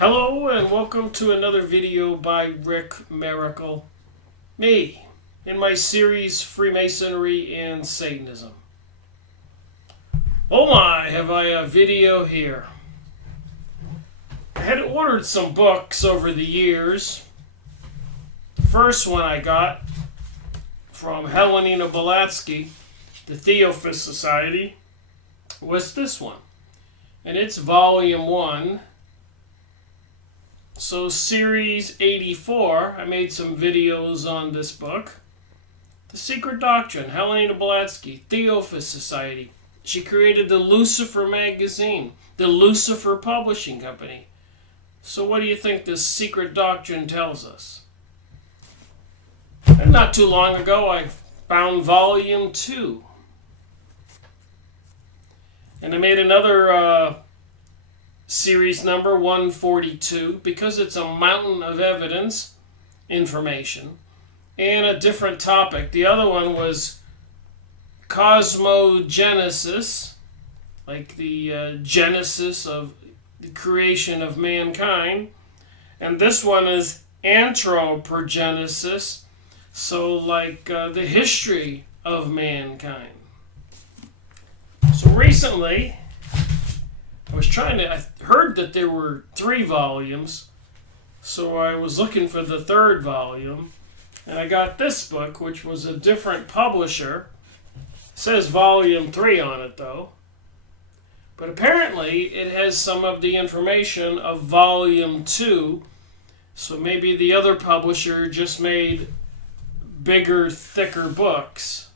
Hello and welcome to another video by Rick Miracle, me, in my series Freemasonry and Satanism. Oh my, have I a video here. I had ordered some books over the years. The first one I got from Helena Blavatsky, the Theosophist Society, was this one. And it's volume 1. So series 84, I made some videos on this book. The Secret Doctrine, Helena Blavatsky, Theosophist Society. She created the Lucifer magazine, the Lucifer Publishing Company. So what do you think this Secret Doctrine tells us? And not too long ago, I found volume 2. And I made another series number 142 because it's a mountain of evidence, information, and a different topic. The other one was cosmogenesis, like the genesis of the creation of mankind. And this one is anthropogenesis, so like the history of mankind. So recently, I heard that there were 3 volumes, so I was looking for the 3rd volume, and I got this book, which was a different publisher. It says volume 3 on it, though. But apparently, it has some of the information of volume 2, so maybe the other publisher just made bigger, thicker books.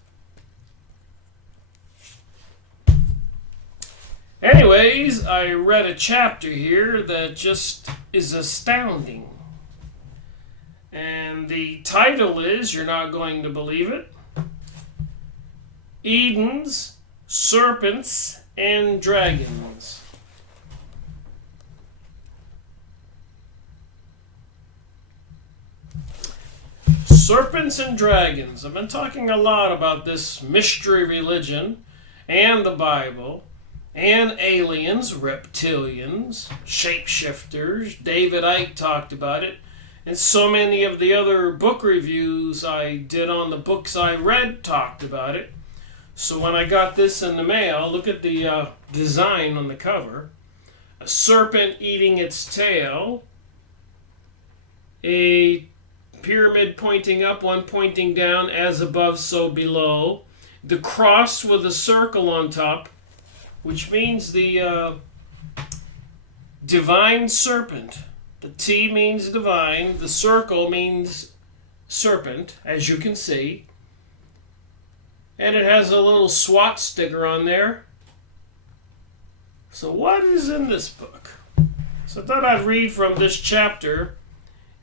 Anyways, I read a chapter here that just is astounding. And the title is, you're not going to believe it, Eden's Serpents and Dragons. Serpents and Dragons. I've been talking a lot about this mystery religion and the Bible, and aliens, reptilians, shapeshifters. David Icke talked about it. And so many of the other book reviews I did on the books I read talked about it. So when I got this in the mail, look at the design on the cover. A serpent eating its tail. A pyramid pointing up, one pointing down, as above, so below. The cross with a circle on top, which means the divine serpent. The T means divine, the circle means serpent, as you can see. And it has a little SWAT sticker on there. So what is in this book? So I thought I'd read from this chapter,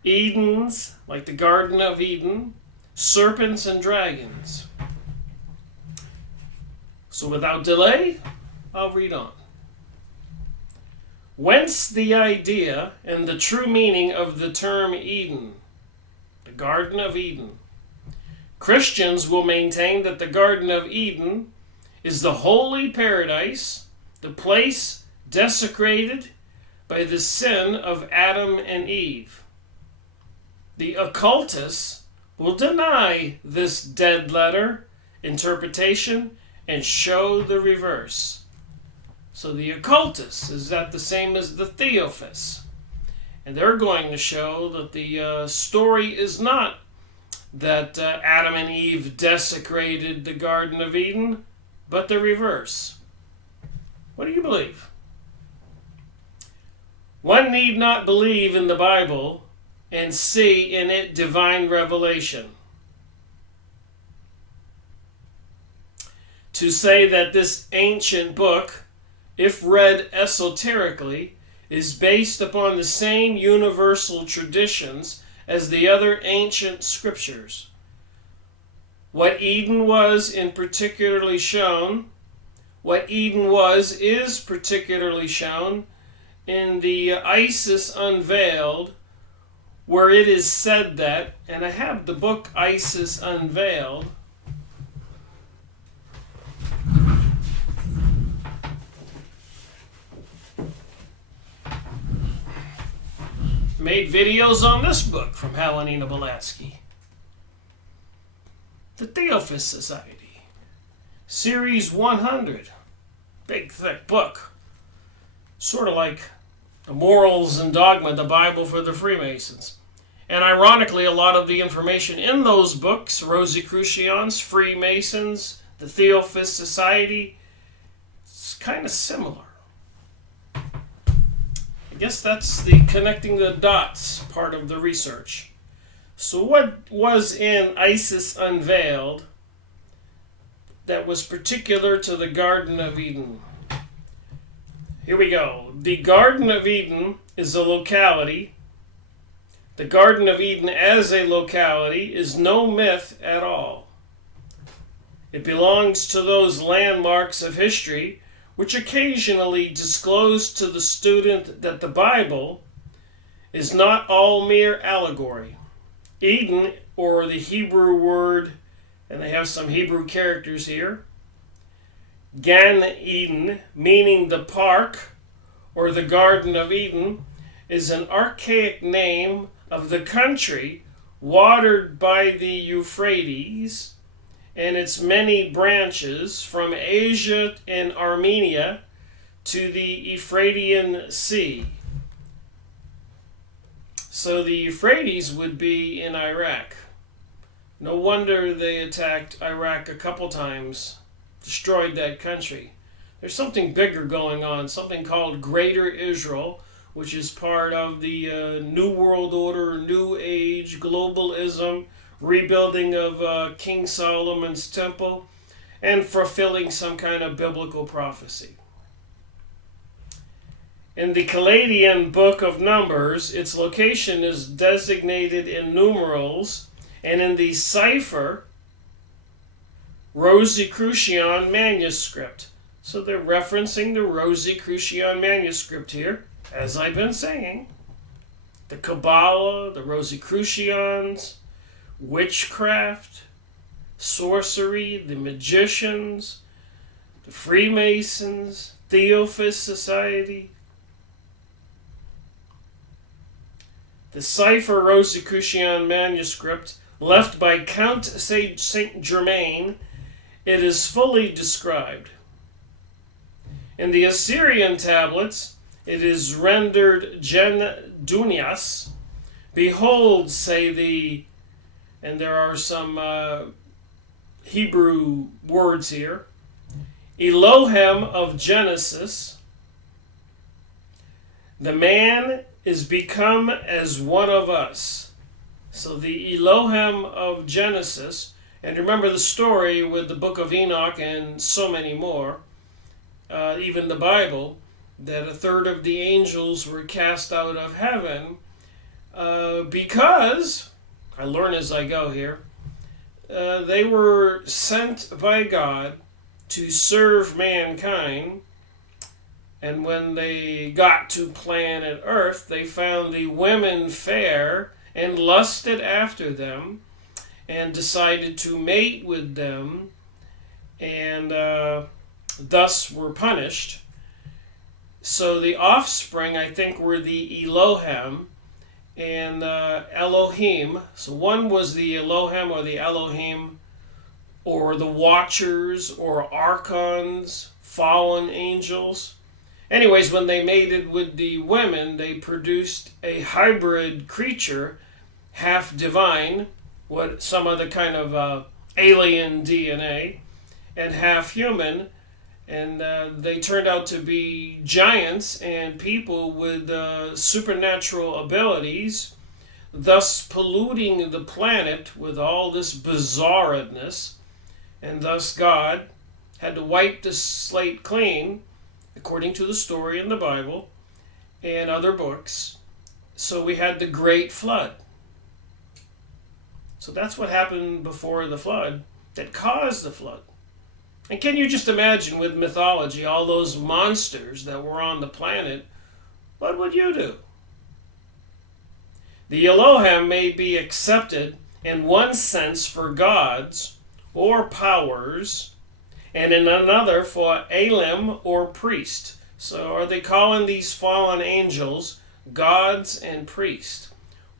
Eden's, like the Garden of Eden, Serpents and Dragons. So without delay, I'll read on. Whence the idea and the true meaning of the term Eden, the Garden of Eden. Christians will maintain that the Garden of Eden is the holy paradise, the place desecrated by the sin of Adam and Eve. The occultists will deny this dead letter interpretation and show the reverse. So the occultists, is that the same as the Theosophists? And they're going to show that the story is not that Adam and Eve desecrated the Garden of Eden, but the reverse. What do you believe? One need not believe in the Bible and see in it divine revelation. To say that this ancient book, if read esoterically, is based upon the same universal traditions as the other ancient scriptures. What Eden was is particularly shown in the Isis Unveiled, where it is said that, and I have the book Isis Unveiled, made videos on this book from Helena Blavatsky. The Theophist Society, Series 100, big thick book, sort of like the Morals and Dogma, the Bible for the Freemasons. And ironically, a lot of the information in those books, Rosicrucians, Freemasons, the Theophist Society, it's kind of similar. I guess that's the connecting the dots part of the research. So what was in Isis Unveiled that was particular to the Garden of Eden? Here we go. The Garden of Eden is a locality. The Garden of Eden as a locality is no myth at all. It belongs to those landmarks of history which occasionally disclose to the student that the Bible is not all mere allegory. Eden, or the Hebrew word, and they have some Hebrew characters here, Gan Eden, meaning the park, or the Garden of Eden, is an archaic name of the country watered by the Euphrates and its many branches from Asia and Armenia to the Euphratean Sea. So the Euphrates would be in Iraq. No wonder they attacked Iraq a couple times, destroyed that country. There's something bigger going on, something called Greater Israel, which is part of the New World Order, New Age, globalism, rebuilding of King Solomon's temple, and fulfilling some kind of biblical prophecy. In the Chaldean Book of Numbers, its location is designated in numerals, and in the cipher Rosicrucian manuscript. So they're referencing the Rosicrucian manuscript here, as I've been saying. The Kabbalah, the Rosicrucians, witchcraft, sorcery, the magicians, the Freemasons, Theophist Society. The cipher Rosicrucian manuscript, left by Count Saint Germain, it is fully described. In the Assyrian tablets, it is rendered Gen Dunias. Behold, say the, and there are some Hebrew words here, Elohim of Genesis, the man is become as one of us. So the Elohim of Genesis, and remember the story with the book of Enoch and so many more, even the Bible, that a third of the angels were cast out of heaven because, I learn as I go here, they were sent by God to serve mankind. And when they got to planet Earth, they found the women fair and lusted after them and decided to mate with them, and thus were punished. So the offspring, I think, were the Elohim and Elohim. So one was the Elohim or the Elohim, or the Watchers or Archons, fallen angels. Anyways, when they mated with the women, they produced a hybrid creature, half divine, what some of the kind of alien DNA, and half human, and they turned out to be giants and people with supernatural abilities, thus polluting the planet with all this bizarreness, and thus God had to wipe the slate clean, according to the story in the Bible and other books. So we had the Great Flood. So that's what happened before the flood that caused the flood. And can you just imagine with mythology, all those monsters that were on the planet, what would you do? The Elohim may be accepted in one sense for gods or powers, and in another for Elim or priest. So are they calling these fallen angels gods and priests.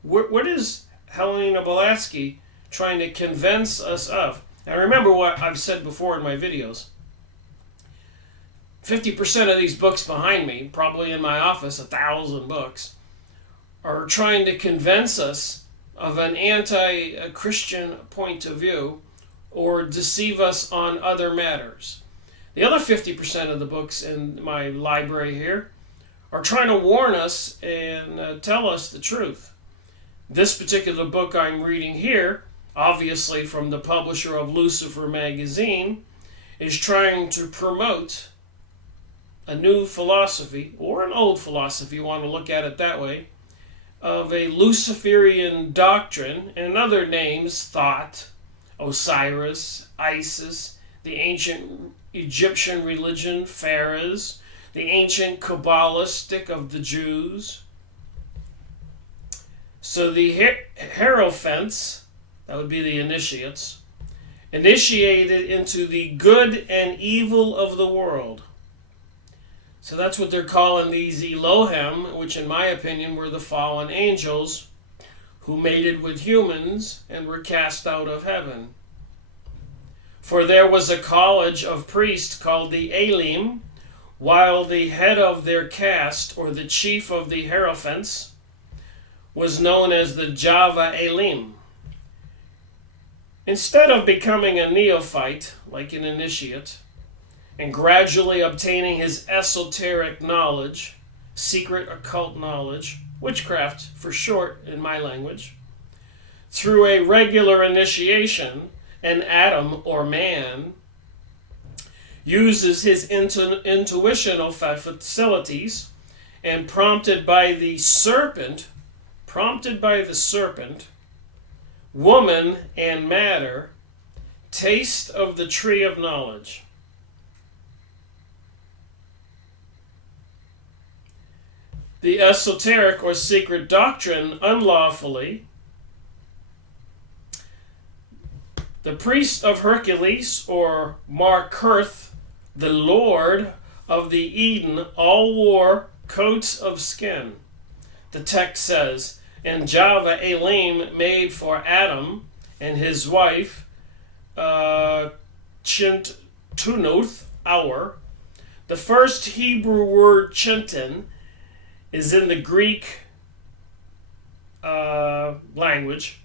What is Helena Blavatsky trying to convince us of? And remember what I've said before in my videos. 50% of these books behind me, probably in my office, 1,000 books, are trying to convince us of an anti-Christian point of view or deceive us on other matters. The other 50% of the books in my library here are trying to warn us and tell us the truth. This particular book I'm reading here, obviously from the publisher of Lucifer magazine, is trying to promote a new philosophy, or an old philosophy, you want to look at it that way, of a Luciferian doctrine, and other names: Thoth, Osiris, Isis, the ancient Egyptian religion, Pharaohs, the ancient Kabbalistic of the Jews. So the Hierophants, that would be the initiates, initiated into the good and evil of the world. So that's what they're calling these Elohim, which in my opinion were the fallen angels who mated with humans and were cast out of heaven. For there was a college of priests called the Elim, while the head of their caste, or the chief of the Hierophants, was known as the Java Elim. Instead of becoming a neophyte, like an initiate, and gradually obtaining his esoteric knowledge, secret occult knowledge, witchcraft for short in my language, through a regular initiation, an Adam or man uses his intuitional facilities, and prompted by the serpent, woman and matter, taste of the tree of knowledge. The esoteric or secret doctrine unlawfully. The priest of Hercules, or Markurth, the lord of the Eden, all wore coats of skin. The text says, and Java Elim made for Adam and his wife Chintunoth, hour. The first Hebrew word chintin is in the Greek language,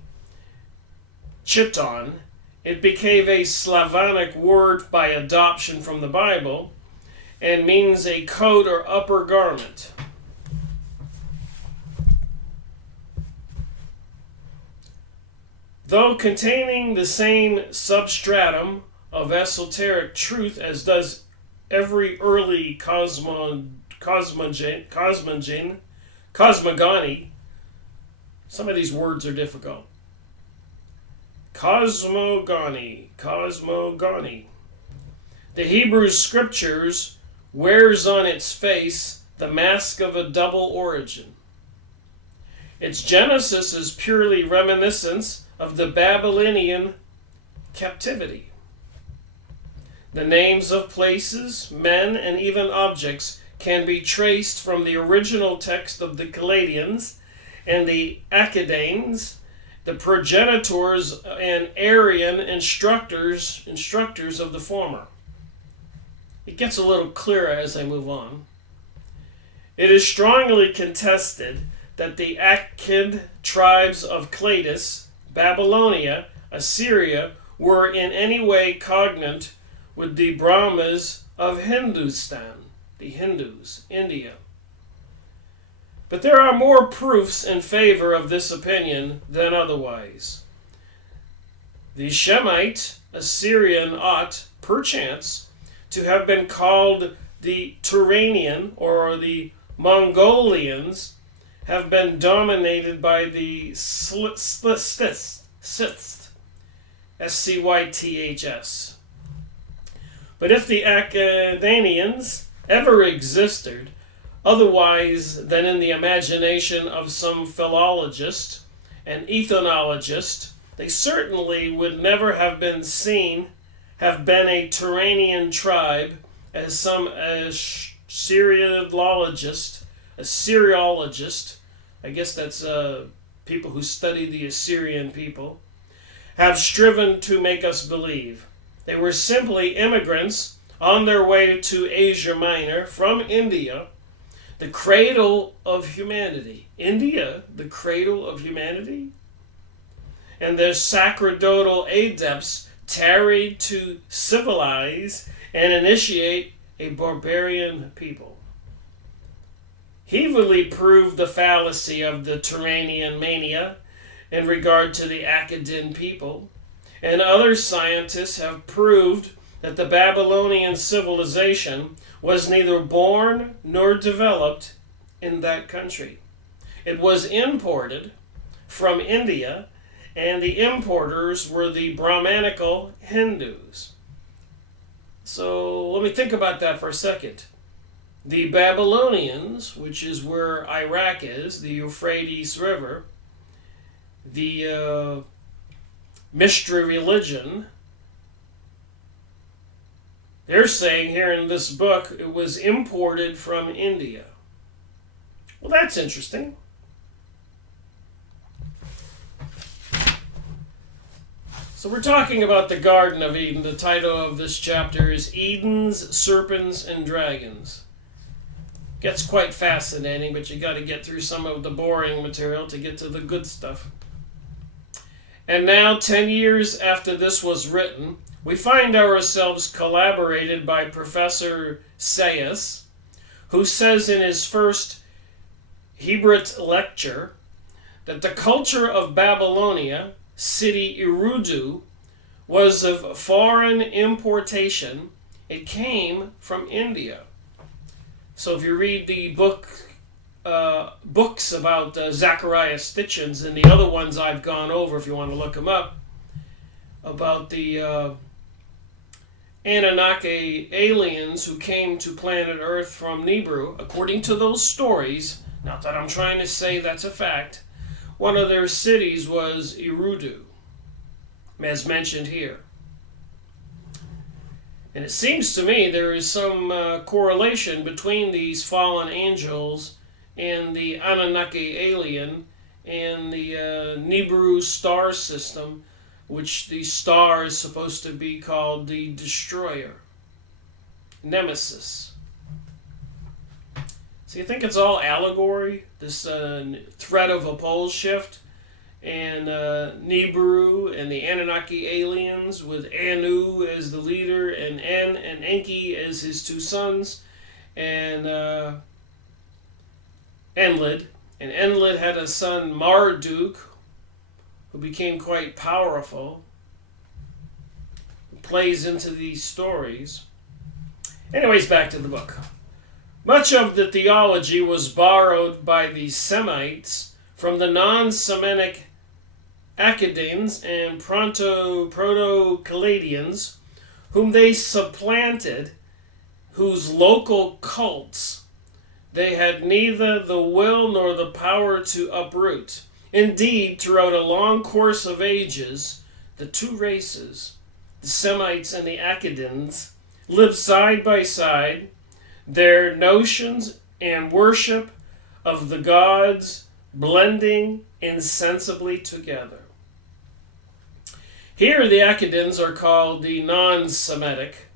chiton. It became a Slavonic word by adoption from the Bible and means a coat or upper garment. Though containing the same substratum of esoteric truth as does every early cosmogony, some of these words are difficult. Cosmogony. The Hebrew scriptures wears on its face the mask of a double origin. Its genesis is purely reminiscence of the Babylonian captivity. The names of places, men, and even objects can be traced from the original text of the Chaldeans and the Acadians, the progenitors and Aryan instructors of the former. It gets a little clearer as I move on. It is strongly contested that the Akkad tribes of Cladis, Babylonia, Assyria, were in any way cognate with the Brahmas of Hindustan, the Hindus, India. But there are more proofs in favor of this opinion than otherwise. The Shemite Assyrian ought, perchance, to have been called the Turanian, or the Mongolians, have been dominated by the Scyths, Scyths. But if the Akkadians ever existed, otherwise than in the imagination of some philologist and ethnologist, they certainly would never have been a Turanian tribe, as some Assyriologist Assyriologists, I guess that's people who study the Assyrian people, have striven to make us believe. They were simply immigrants on their way to Asia Minor from India, the cradle of humanity. India, the cradle of humanity? And their sacerdotal adepts tarried to civilize and initiate a barbarian people. Heavily proved the fallacy of the Turanian mania in regard to the Akkadian people, and other scientists have proved that the Babylonian civilization was neither born nor developed in that country. It was imported from India, and the importers were the Brahmanical Hindus. So let me think about that for a second. The Babylonians, which is where Iraq is, the Euphrates River, the mystery religion, they're saying here in this book it was imported from India. Well, that's interesting. So we're talking about the Garden of Eden. The title of this chapter is Eden's Serpents and Dragons. Gets quite fascinating, but you got to get through some of the boring material to get to the good stuff. And now, 10 years after this was written, we find ourselves collaborated by Professor Sayas, who says in his first Hebrew lecture that the culture of Babylonia, city Eridu, was of foreign importation. It came from India. So if you read the books about Zachariah Stitchens and the other ones I've gone over, if you want to look them up, about the Anunnaki aliens who came to planet Earth from Nibiru, according to those stories, not that I'm trying to say that's a fact, one of their cities was Eridu, as mentioned here. And it seems to me there is some correlation between these fallen angels and the Anunnaki alien and the Nibiru star system, which the star is supposed to be called the Destroyer, Nemesis. So you think it's all allegory, this threat of a pole shift, and Nibiru and the Anunnaki aliens with Anu as the leader, and En and Enki as his two sons, and Enlil. And Enlil had a son, Marduk, who became quite powerful, who plays into these stories. Anyways, back to the book. Much of the theology was borrowed by the Semites from the non-Semitic Akkadians and Proto-Chaldeans, whom they supplanted, whose local cults they had neither the will nor the power to uproot. Indeed, throughout a long course of ages, the two races, the Semites and the Akkadians, lived side by side, their notions and worship of the gods blending insensibly together. Here the Akkadians are called the non-Semitic,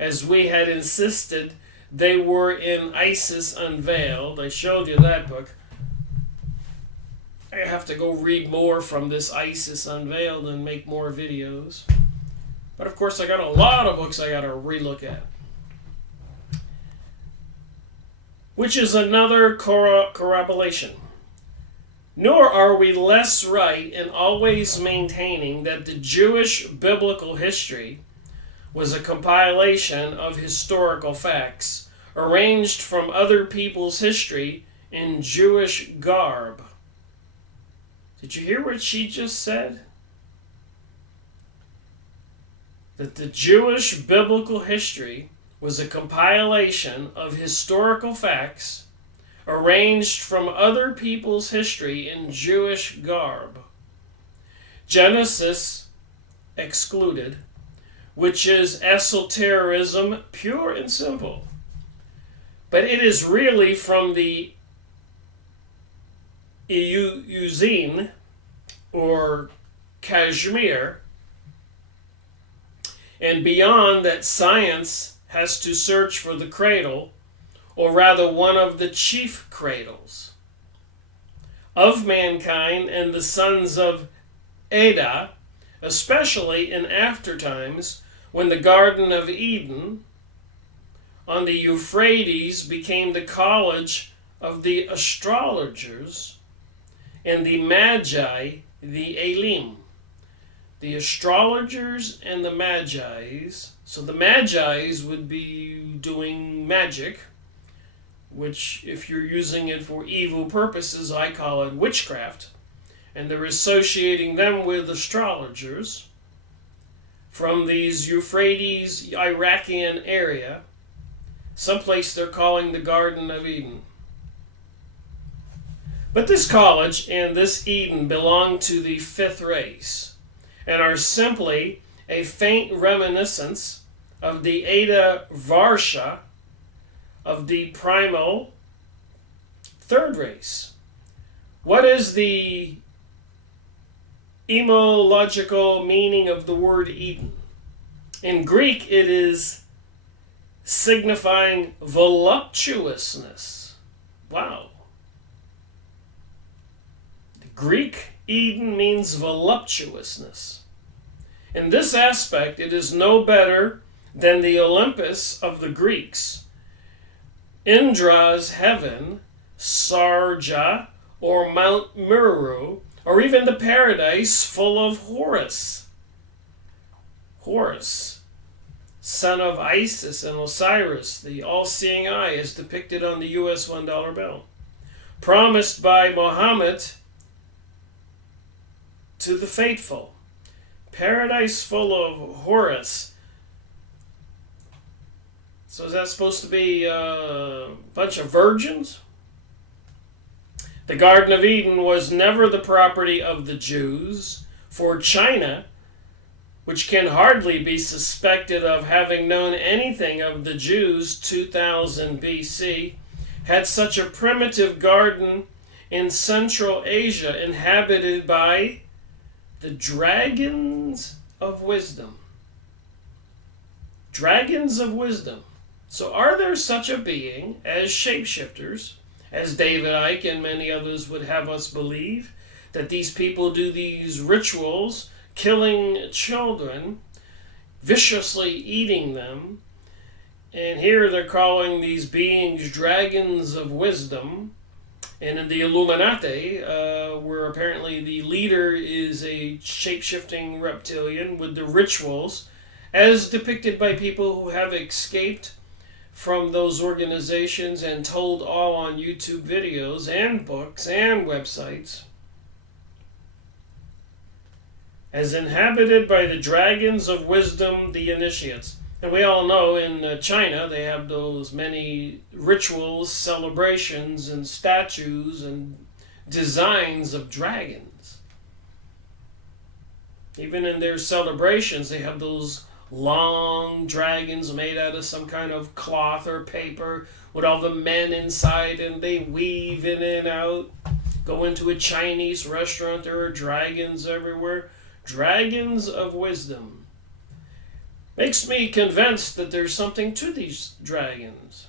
as we had insisted they were in Isis Unveiled. I showed you that book. I have to go read more from this Isis Unveiled and make more videos. But of course I got a lot of books I got to relook at. Which is another corroboration. Nor are we less right in always maintaining that the Jewish biblical history was a compilation of historical facts arranged from other people's history in Jewish garb. Did you hear what she just said? That the Jewish biblical history was a compilation of historical facts arranged from other people's history in Jewish garb. Genesis excluded, which is esotericism pure and simple. but it is really from the Eugene or Kashmir and beyond that science has to search for the cradle, or rather one of the chief cradles of mankind and the sons of Ada, especially in after times when the Garden of Eden on the Euphrates became the college of the astrologers and the Magi, the Elim. The astrologers and the Magi's. So the Magi's would be doing magic, which if you're using it for evil purposes, I call it witchcraft. And they're associating them with astrologers from these Euphrates, Iraqian area, someplace they're calling the Garden of Eden. But this college and this Eden belong to the fifth race and are simply a faint reminiscence of the Ada Varsha of the primal third race. What is the etymological meaning of the word Eden? In Greek, it is signifying voluptuousness. Wow. The Greek Eden means voluptuousness. In this aspect, it is no better than the Olympus of the Greeks, Indra's heaven, Sarja, or Mount Meru, or even the paradise full of Horus. Horus, son of Isis and Osiris, the all-seeing eye, is depicted on the US $1 bill, promised by Muhammad to the faithful. Paradise full of Horus. So is that supposed to be a bunch of virgins? The Garden of Eden was never the property of the Jews, for China, which can hardly be suspected of having known anything of the Jews 2000 BC, had such a primitive garden in Central Asia inhabited by the dragons of wisdom. Dragons of wisdom. So are there such a being as shapeshifters, as David Icke and many others would have us believe, that these people do these rituals, killing children, viciously eating them, and here they're calling these beings dragons of wisdom, and in the Illuminati, where apparently the leader is a shape-shifting reptilian with the rituals, as depicted by people who have escaped from those organizations and told all on YouTube videos and books and websites, as inhabited by the dragons of wisdom, the initiates. And we all know in China they have those many rituals, celebrations, and statues and designs of dragons. Even in their celebrations they have those long dragons made out of some kind of cloth or paper with all the men inside, and they weave in and out. Go into a Chinese restaurant, there are dragons everywhere. Dragons of wisdom. Makes me convinced that there's something to these dragons.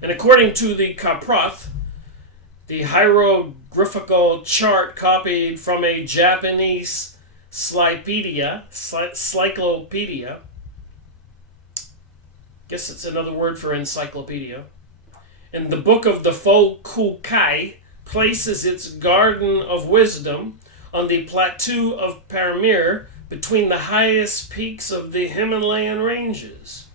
And according to the Kaproth, the hieroglyphical chart copied from a Japanese cyclopedia, guess it's another word for encyclopedia, and the Book of the Fokukai places its Garden of Wisdom on the plateau of Pamir, between the highest peaks of the Himalayan ranges.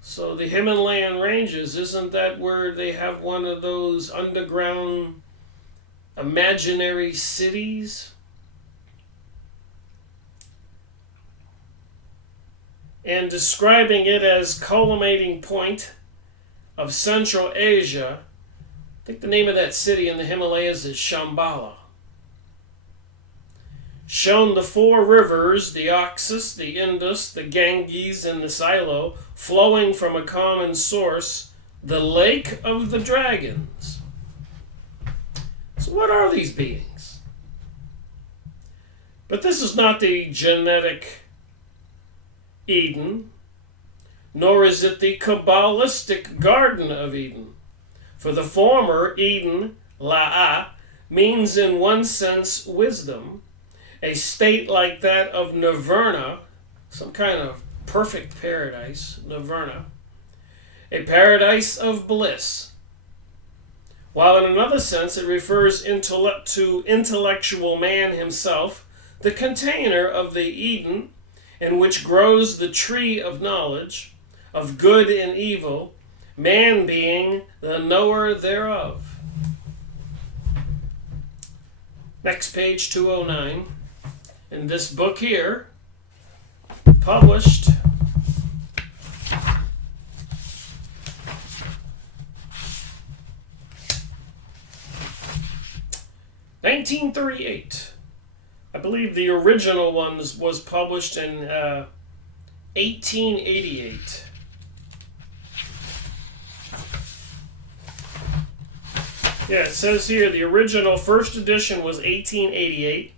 So the Himalayan ranges, isn't that where they have one of those underground imaginary cities? And describing it as culminating point of Central Asia, I think the name of that city in the Himalayas is Shambhala. shown the four rivers, the Oxus, the Indus, the Ganges, and the Silo, flowing from a common source, the lake of the dragons. So what are these beings? But this is not the genetic Eden, nor is it the Kabbalistic Garden of Eden. For the former, Eden, La'ah, means in one sense wisdom, a state like that of nirvana, some kind of perfect paradise, nirvana, a paradise of bliss. While in another sense it refers to intellectual man himself, the container of the Eden in which grows the tree of knowledge, of good and evil, man being the knower thereof. Next, page 209. In this book here, published (1938). I believe the original one was published in 1888. Yeah, it says here the original first edition was 1888.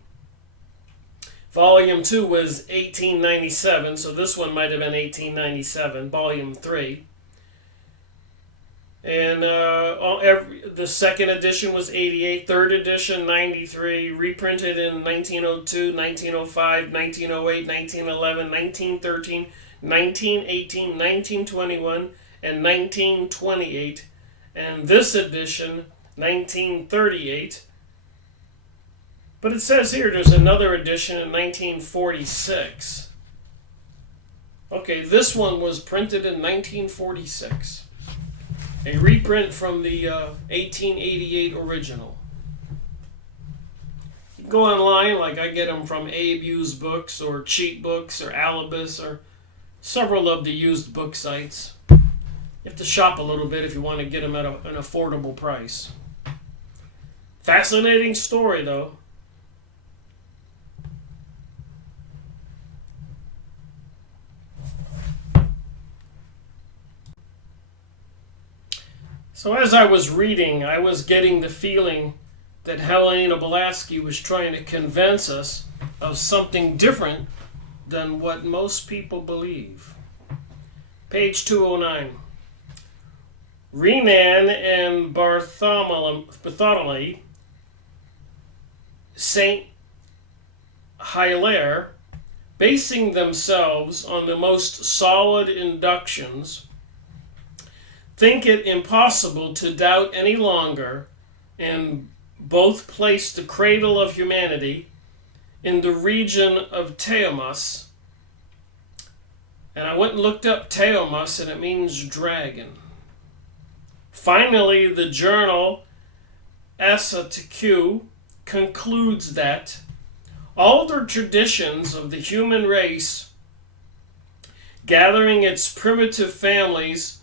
Volume 2 was 1897, so this one might have been 1897, Volume 3. And the second edition was 88, third edition 93, reprinted in 1902, 1905, 1908, 1911, 1913, 1918, 1921, and 1928. And this edition, 1938. But it says here there's another edition in 1946. Okay, this one was printed in 1946. A reprint from the 1888 original. You can go online, like I get them from Abe Used Books or Cheap Books or Alibis or several of the used book sites. You have to shop a little bit if you want to get them at an affordable price. Fascinating story, though. So as I was reading, I was getting the feeling that Helena Blavatsky was trying to convince us of something different than what most people believe. Page 209. Renan and Bartholomew, Saint Hilaire, basing themselves on the most solid inductions, think it impossible to doubt any longer, and both place the cradle of humanity in the region of Tiamat. And I went and looked up Tiamat, and it means dragon. Finally, the journal SATQ concludes that older traditions of the human race, gathering its primitive families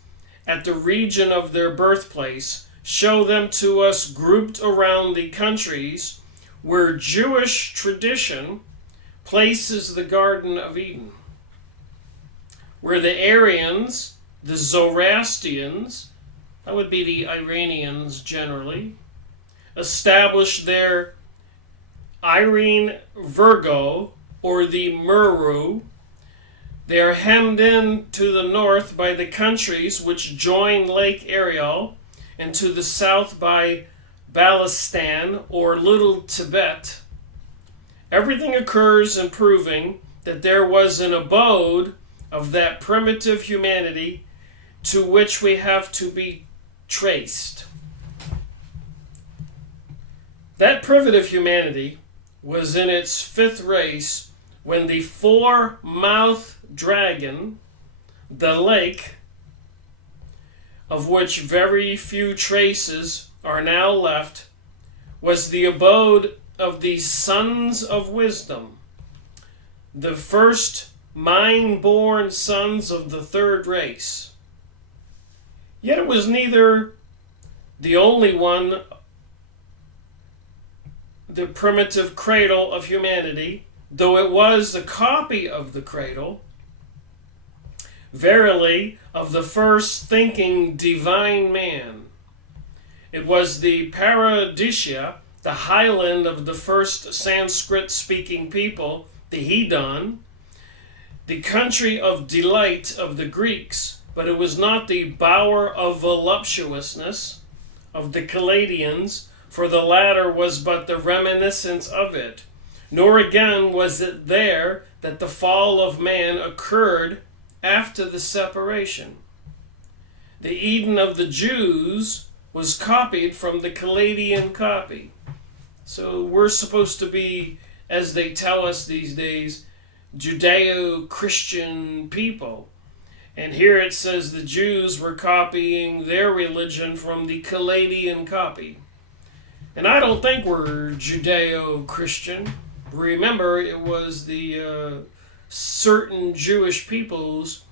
at the region of their birthplace, show them to us grouped around the countries where Jewish tradition places the Garden of Eden, where the Aryans, the Zoroastrians, that would be the Iranians generally, established their Irene Virgo, or the Meru. They are hemmed in to the north by the countries which join Lake Ariel, and to the south by Balistan, or Little Tibet. Everything occurs in proving that there was an abode of that primitive humanity to which we have to be traced. That primitive humanity was in its fifth race when the four-mouthed dragon, the lake, of which very few traces are now left, was the abode of the sons of wisdom, the first mind-born sons of the third race. Yet it was neither the only one the primitive cradle of humanity, though it was a copy of the cradle, verily, of the first thinking divine man. It was the paradisia, the highland of the first Sanskrit-speaking people, the Hedon, the country of delight of the Greeks, but it was not the bower of voluptuousness of the Chaldeans, for the latter was but the reminiscence of it. Nor again was it there that the fall of man occurred after the separation. The Eden of the Jews was copied from the Chaldean copy. So we're supposed to be, as they tell us these days, Judeo-Christian people. And here it says the Jews were copying their religion from the Chaldean copy. And I don't think we're Judeo-Christian. Remember, it was the certain Jewish peoples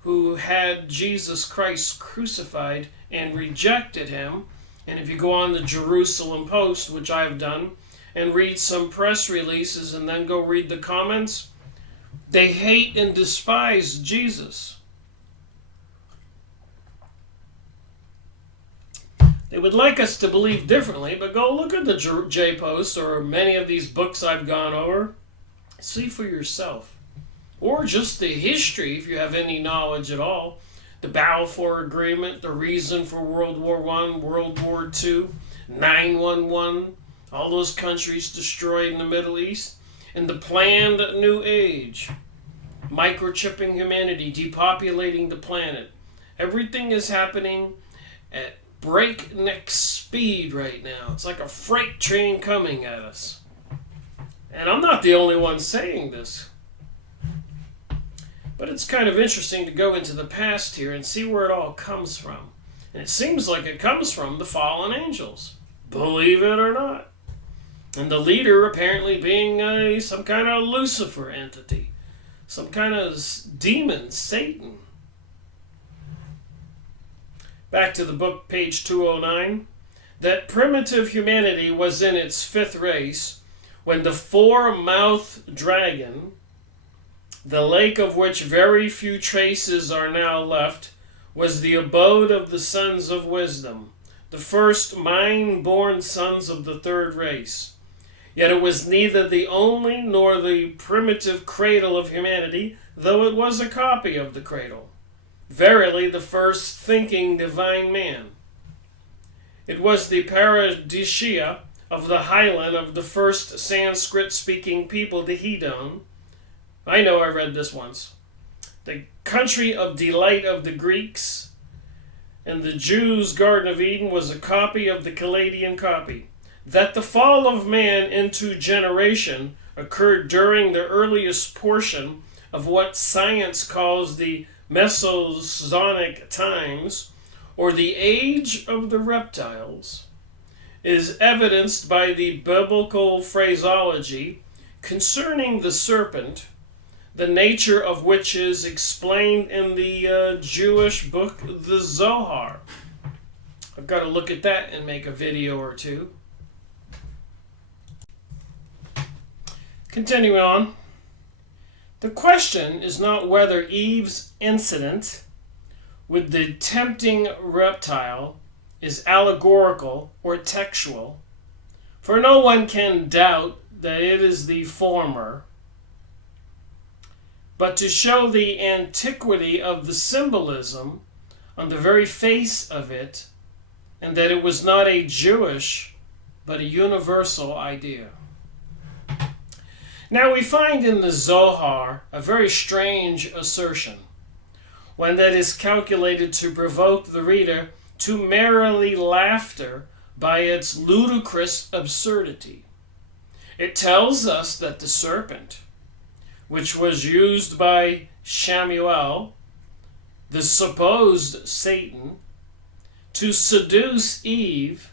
who had Jesus Christ crucified and rejected him. And if you go on the Jerusalem Post, which I've done, and read some press releases and then go read the comments, they hate and despise Jesus. They would like us to believe differently, but go look at the J-Post or many of these books I've gone over. See for yourself. Or just the history, if you have any knowledge at all. The Balfour Agreement, the reason for World War I, World War II, 9/11, all those countries destroyed in the Middle East, and the planned New Age, microchipping humanity, depopulating the planet. Everything is happening at breakneck speed right now. It's like a freight train coming at us. And I'm not the only one saying this. But it's kind of interesting to go into the past here and see where it all comes from. And it seems like it comes from the fallen angels. Believe it or not. And the leader apparently being some kind of Lucifer entity. Some kind of demon, Satan. Back to the book, page 209. That primitive humanity was in its fifth race when the four-mouthed dragon, the lake of which very few traces are now left, was the abode of the sons of wisdom, the first mind-born sons of the third race. Yet it was neither the only nor the primitive cradle of humanity, though it was a copy of the cradle. Verily, the first thinking divine man. It was the paradisia of the highland of the first Sanskrit-speaking people, the Hedon. I know I read this once. The country of delight of the Greeks, and the Jews' Garden of Eden was a copy of the Chaldean copy. That the fall of man into generation occurred during the earliest portion of what science calls the Mesozoic times, or the age of the reptiles, is evidenced by the biblical phraseology concerning the serpent, the nature of which is explained in the Jewish book, the Zohar. I've got to look at that and make a video or two. Continuing on. The question is not whether Eve's incident with the tempting reptile is allegorical or textual, for no one can doubt that it is the former, but to show the antiquity of the symbolism on the very face of it, and that it was not a Jewish but a universal idea. Now we find in the Zohar a very strange assertion, one that is calculated to provoke the reader to merrily laughter by its ludicrous absurdity. It tells us that the serpent, which was used by Shamuel, the supposed Satan, to seduce Eve,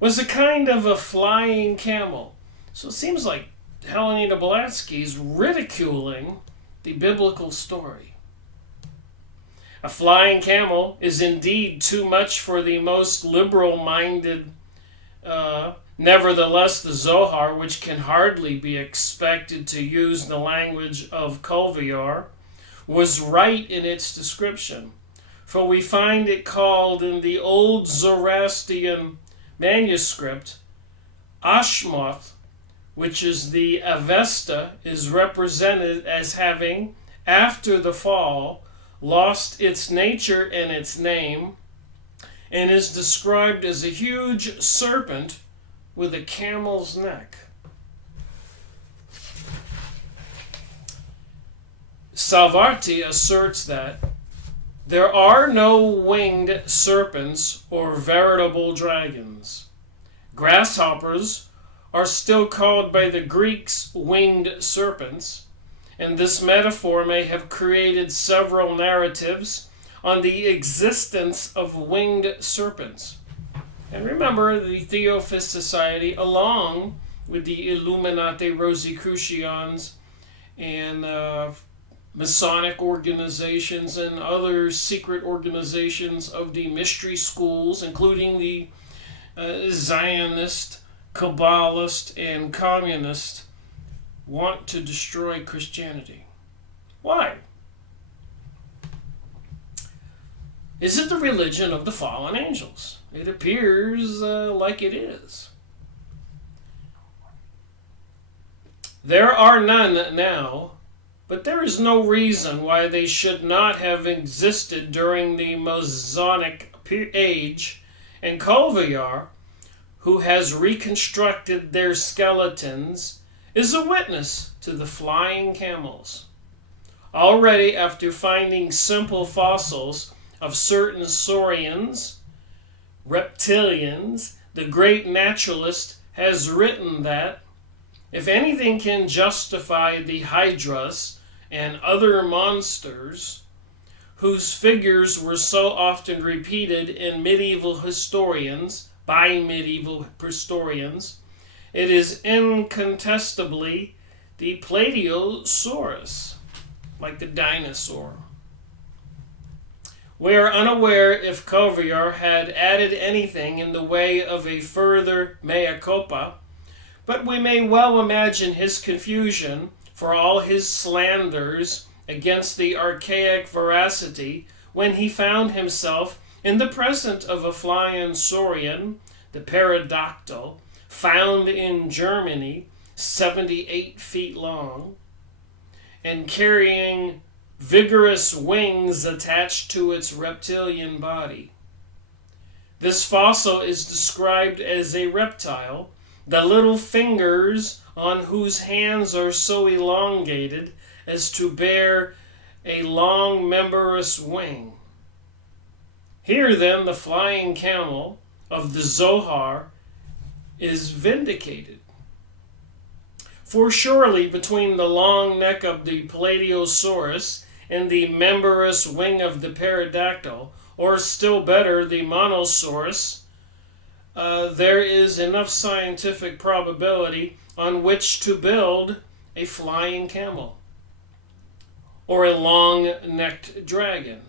was a kind of a flying camel. So it seems like Helena Blavatsky's ridiculing the biblical story. A flying camel is indeed too much for the most liberal-minded Nevertheless, the Zohar, which can hardly be expected to use the language of Culvear, was right in its description, for we find it called in the old Zoroastrian manuscript Ashmoth, which is the Avesta, is represented as having, after the fall, lost its nature and its name, and is described as a huge serpent with a camel's neck. Salvarti asserts that there are no winged serpents or veritable dragons. Grasshoppers are still called by the Greeks winged serpents, and this metaphor may have created several narratives on the existence of winged serpents. And remember, the Theosophist Society, along with the Illuminati Rosicrucians and Masonic organizations and other secret organizations of the mystery schools, including the Zionist, Kabbalist, and Communist, want to destroy Christianity. Why? Is it the religion of the fallen angels? It appears like it is. There are none now, but there is no reason why they should not have existed during the Masonic age, and Culvear, who has reconstructed their skeletons, is a witness to the flying camels. Already, after finding simple fossils of certain saurians, reptilians, the great naturalist has written that if anything can justify the hydras and other monsters whose figures were so often repeated in by medieval historians, it is incontestably the Plateosaurus, like the dinosaur. We are unaware if Culvear had added anything in the way of a further mea culpa, but we may well imagine his confusion for all his slanders against the archaic veracity when he found himself in the presence of a flying saurian, the pterodactyl, found in Germany, 78 feet long, and carrying vigorous wings attached to its reptilian body. This fossil is described as a reptile, the little fingers on whose hands are so elongated as to bear a long membranous wing. Here then the flying camel of the Zohar is vindicated. For surely between the long neck of the Plateosaurus and the membranous wing of the pterodactyl, or still better, the monosaurus, there is enough scientific probability on which to build a flying camel or a long-necked dragon.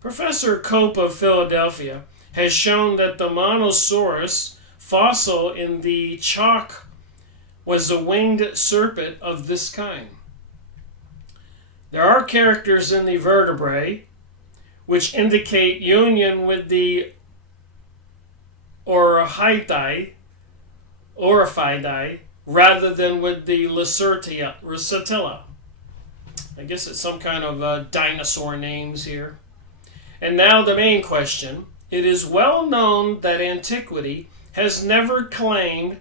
Professor Cope of Philadelphia has shown that the monosaurus fossil in the chalk was a winged serpent of this kind. There are characters in the vertebrae which indicate union with the Oriphidae rather than with the Lacertilla. I guess it's some kind of dinosaur names here. And now the main question. It is well known that antiquity has never claimed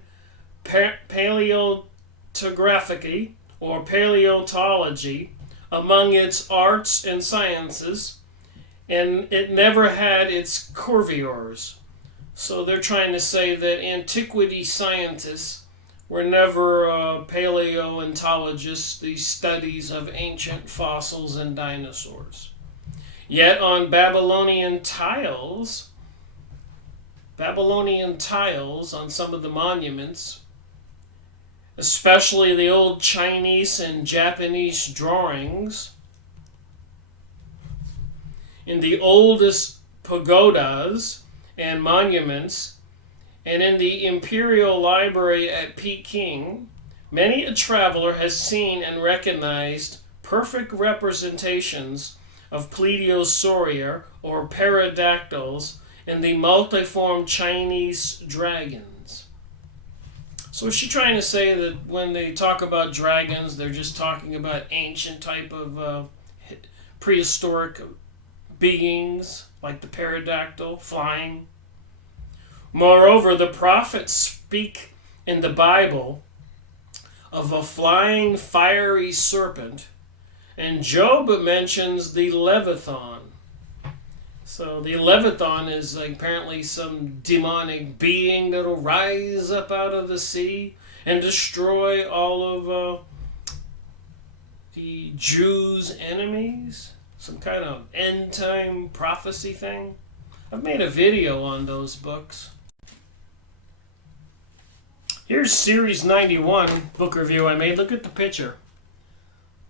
paleontography or paleontology among its arts and sciences, and it never had its corviors. So they're trying to say that antiquity scientists were never paleontologists, the studies of ancient fossils and dinosaurs. Yet on Babylonian tiles on some of the monuments, especially the old Chinese and Japanese drawings, in the oldest pagodas and monuments, and in the Imperial Library at Peking, many a traveler has seen and recognized perfect representations of plesiosaur or pterodactyls and the multiform Chinese dragons. So is she trying to say that when they talk about dragons, they're just talking about ancient type of prehistoric beings like the pterodactyl flying? Moreover, the prophets speak in the Bible of a flying fiery serpent, and Job mentions the Leviathan. So the Leviathan is apparently some demonic being that will rise up out of the sea and destroy all of the Jews' enemies. Some kind of end-time prophecy thing. I've made a video on those books. Here's Series 91 book review I made. Look at the picture.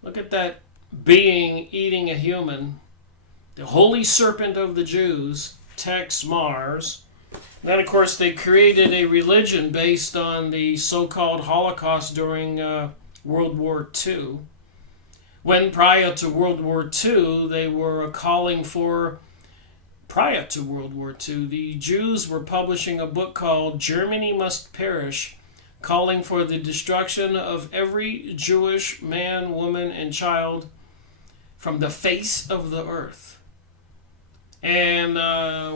Look at that being eating a human. The Holy Serpent of the Jews, Tex Mars. Then, of course, they created a religion based on the so-called Holocaust during World War II. When prior to World War II, they were calling for, prior to World War II, the Jews were publishing a book called Germany Must Perish, calling for the destruction of every Jewish man, woman, and child from the face of the earth. And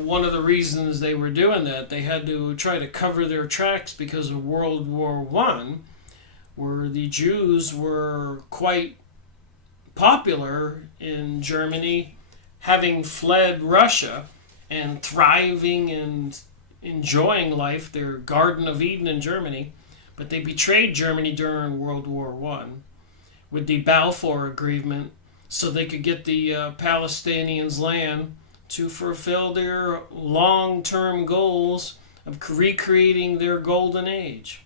one of the reasons they were doing that, they had to try to cover their tracks because of World War I, where the Jews were quite popular in Germany, having fled Russia and thriving and enjoying life, their Garden of Eden in Germany. But they betrayed Germany during World War I with the Balfour Agreement so they could get the Palestinians land to fulfill their long-term goals of recreating their golden age.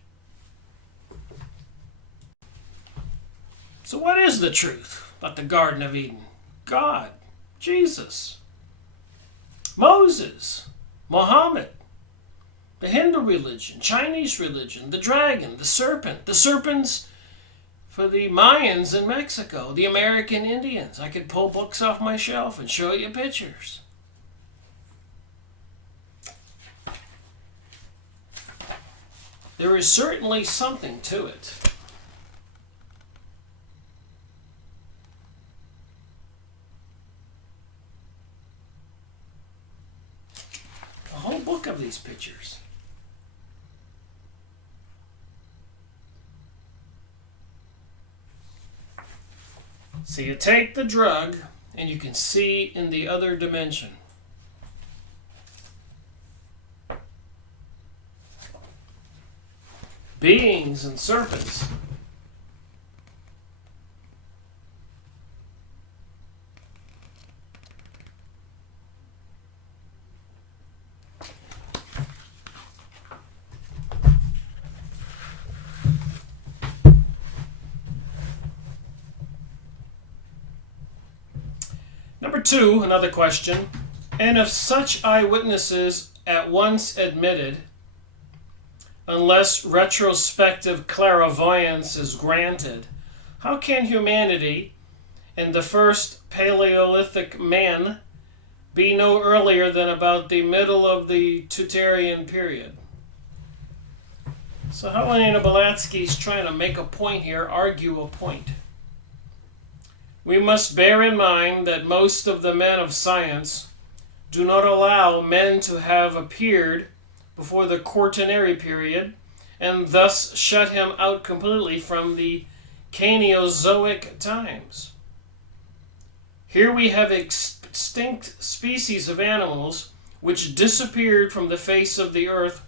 So what is the truth about the Garden of Eden? God, Jesus, Moses, Muhammad, the Hindu religion, Chinese religion, the dragon, the serpent, the serpents for the Mayans in Mexico, the American Indians. I could pull books off my shelf and show you pictures. There is certainly something to it. A whole book of these pictures. So you take the drug and you can see in the other dimension. Beings and serpents. Number 2, another question. And if such eyewitnesses at once admitted, unless retrospective clairvoyance is granted, how can humanity and the first Paleolithic man be no earlier than about the middle of the Teuterian period? So Helena Blavatsky's trying to make a point here, argue a point. We must bear in mind that most of the men of science do not allow men to have appeared before the Quaternary period, and thus shut him out completely from the Cainozoic times. Here we have extinct species of animals which disappeared from the face of the earth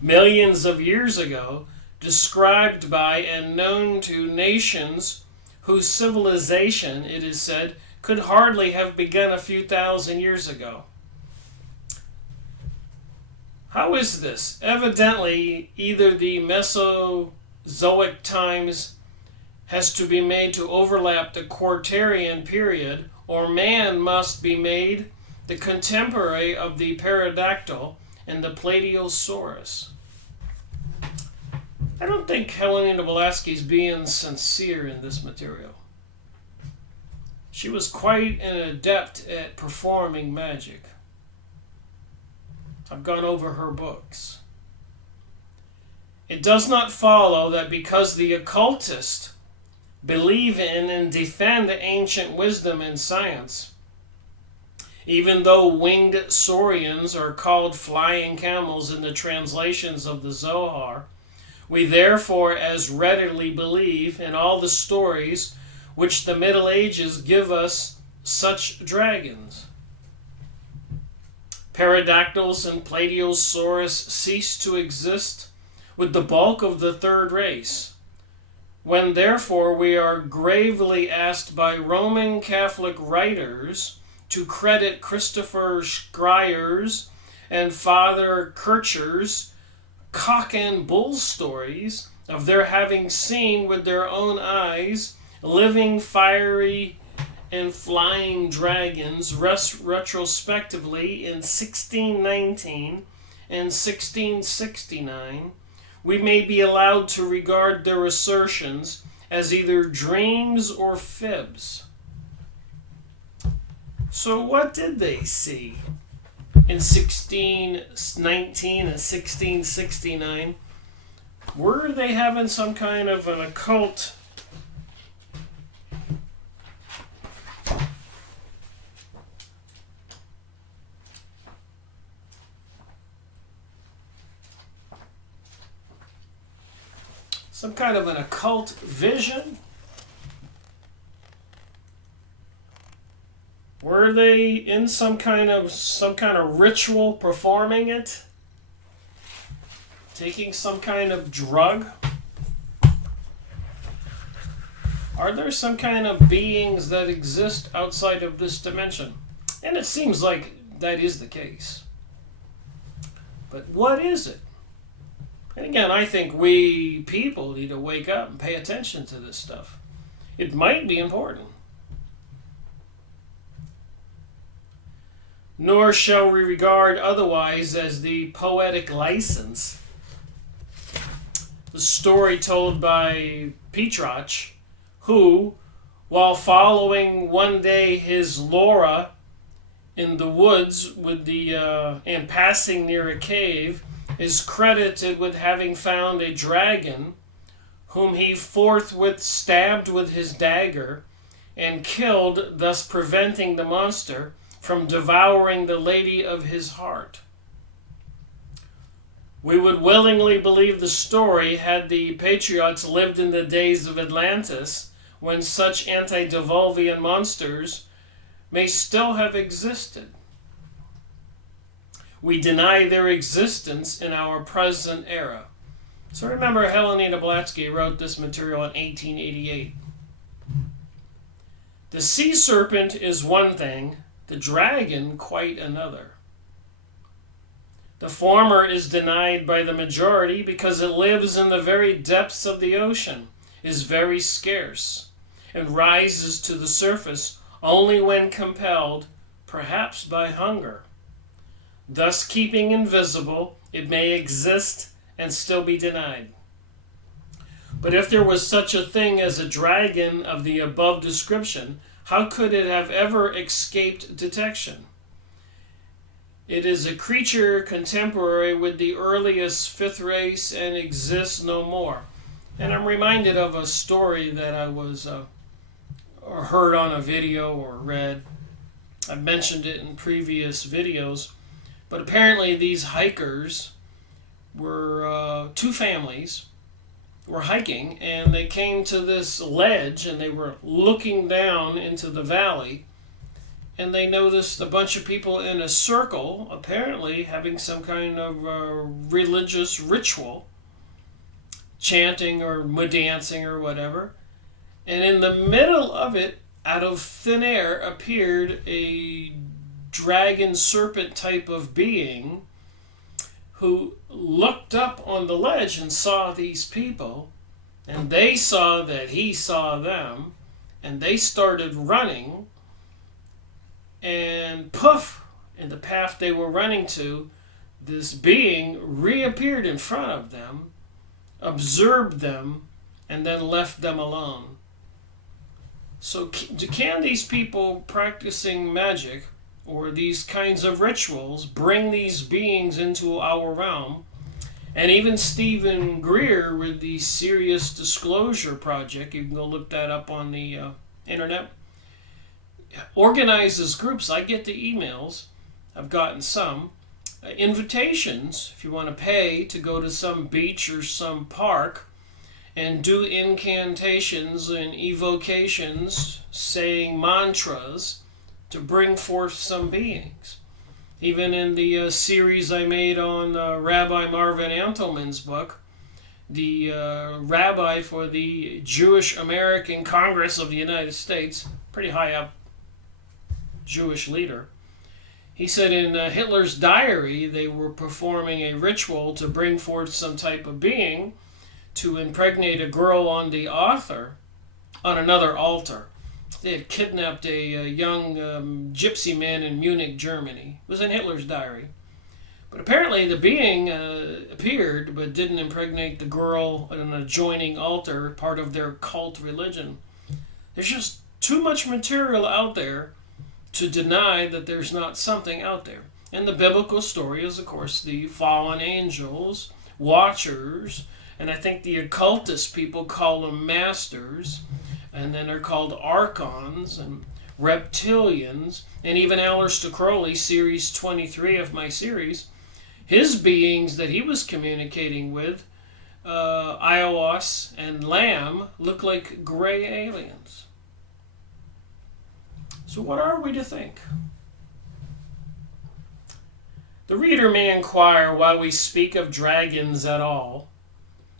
millions of years ago, described by and known to nations whose civilization, it is said, could hardly have begun a few thousand years ago. How is this? Evidently, either the Mesozoic times has to be made to overlap the Quaternary period, or man must be made the contemporary of the pterodactyl and the Plateosaurus. I don't think Helena Blavatsky is being sincere in this material. She was quite an adept at performing magic. I've gone over her books. It does not follow that because the occultists believe in and defend ancient wisdom and science, even though winged saurians are called flying camels in the translations of the Zohar, we therefore as readily believe in all the stories which the Middle Ages give us such dragons. Pterodactyls and Plateosaurus ceased to exist with the bulk of the third race, when therefore we are gravely asked by Roman Catholic writers to credit Christopher Scryer's and Father Kircher's cock and bull stories of their having seen with their own eyes living, fiery, and flying dragons retrospectively in 1619 and 1669, we may be allowed to regard their assertions as either dreams or fibs. So what did they see in 1619 and 1669? Were they having some kind of an occult vision? Were they in some kind of ritual performing it? Taking some kind of drug? Are there some kind of beings that exist outside of this dimension? And it seems like that is the case. But what is it? And again, I think we people need to wake up and pay attention to this stuff. It might be important. Nor shall we regard otherwise as the poetic license. The story told by Petrarch, who, while following one day his Laura in the woods and passing near a cave, is credited with having found a dragon, whom he forthwith stabbed with his dagger and killed, thus preventing the monster from devouring the lady of his heart. We would willingly believe the story had the patriots lived in the days of Atlantis, when such antediluvian monsters may still have existed. We deny their existence in our present era. So remember, Helena Blavatsky wrote this material in 1888. The sea serpent is one thing, the dragon quite another. The former is denied by the majority because it lives in the very depths of the ocean, is very scarce, and rises to the surface only when compelled, perhaps by hunger. Thus keeping invisible, it may exist and still be denied. But if there was such a thing as a dragon of the above description, how could it have ever escaped detection? It is a creature contemporary with the earliest fifth race and exists no more. And I'm reminded of a story that I was or heard on a video or read. I've mentioned it in previous videos. But apparently these hikers were two families were hiking, and they came to this ledge, and they were looking down into the valley, and they noticed a bunch of people in a circle, apparently having some kind of religious ritual, chanting or dancing or whatever. And in the middle of it, out of thin air, appeared a dragon serpent type of being who looked up on the ledge and saw these people, and they saw that he saw them, and they started running, and poof, in the path they were running to, this being reappeared in front of them, observed them, and then left them alone. So can these people practicing magic or these kinds of rituals bring these beings into our realm? And even Stephen Greer with the Serious Disclosure Project, you can go look that up on the internet, organizes groups. I get the emails, I've gotten some, invitations if you want to pay to go to some beach or some park and do incantations and evocations, saying mantras to bring forth some beings. Even in the series I made on Rabbi Marvin Antelman's book, the rabbi for the Jewish American Congress of the United States, pretty high up Jewish leader, he said in Hitler's diary they were performing a ritual to bring forth some type of being to impregnate a girl on the altar, on another altar. They had kidnapped a young gypsy man in Munich, Germany. It was in Hitler's diary. But apparently the being appeared but didn't impregnate the girl at an adjoining altar, part of their cult religion. There's just too much material out there to deny that there's not something out there. And the biblical story is, of course, the fallen angels, watchers, and I think the occultist people call them masters, and then they're called archons and reptilians, and even Aleister Crowley, series 23 of my series, his beings that he was communicating with, Ios and Lamb, look like gray aliens. So what are we to think? The reader may inquire why we speak of dragons at all.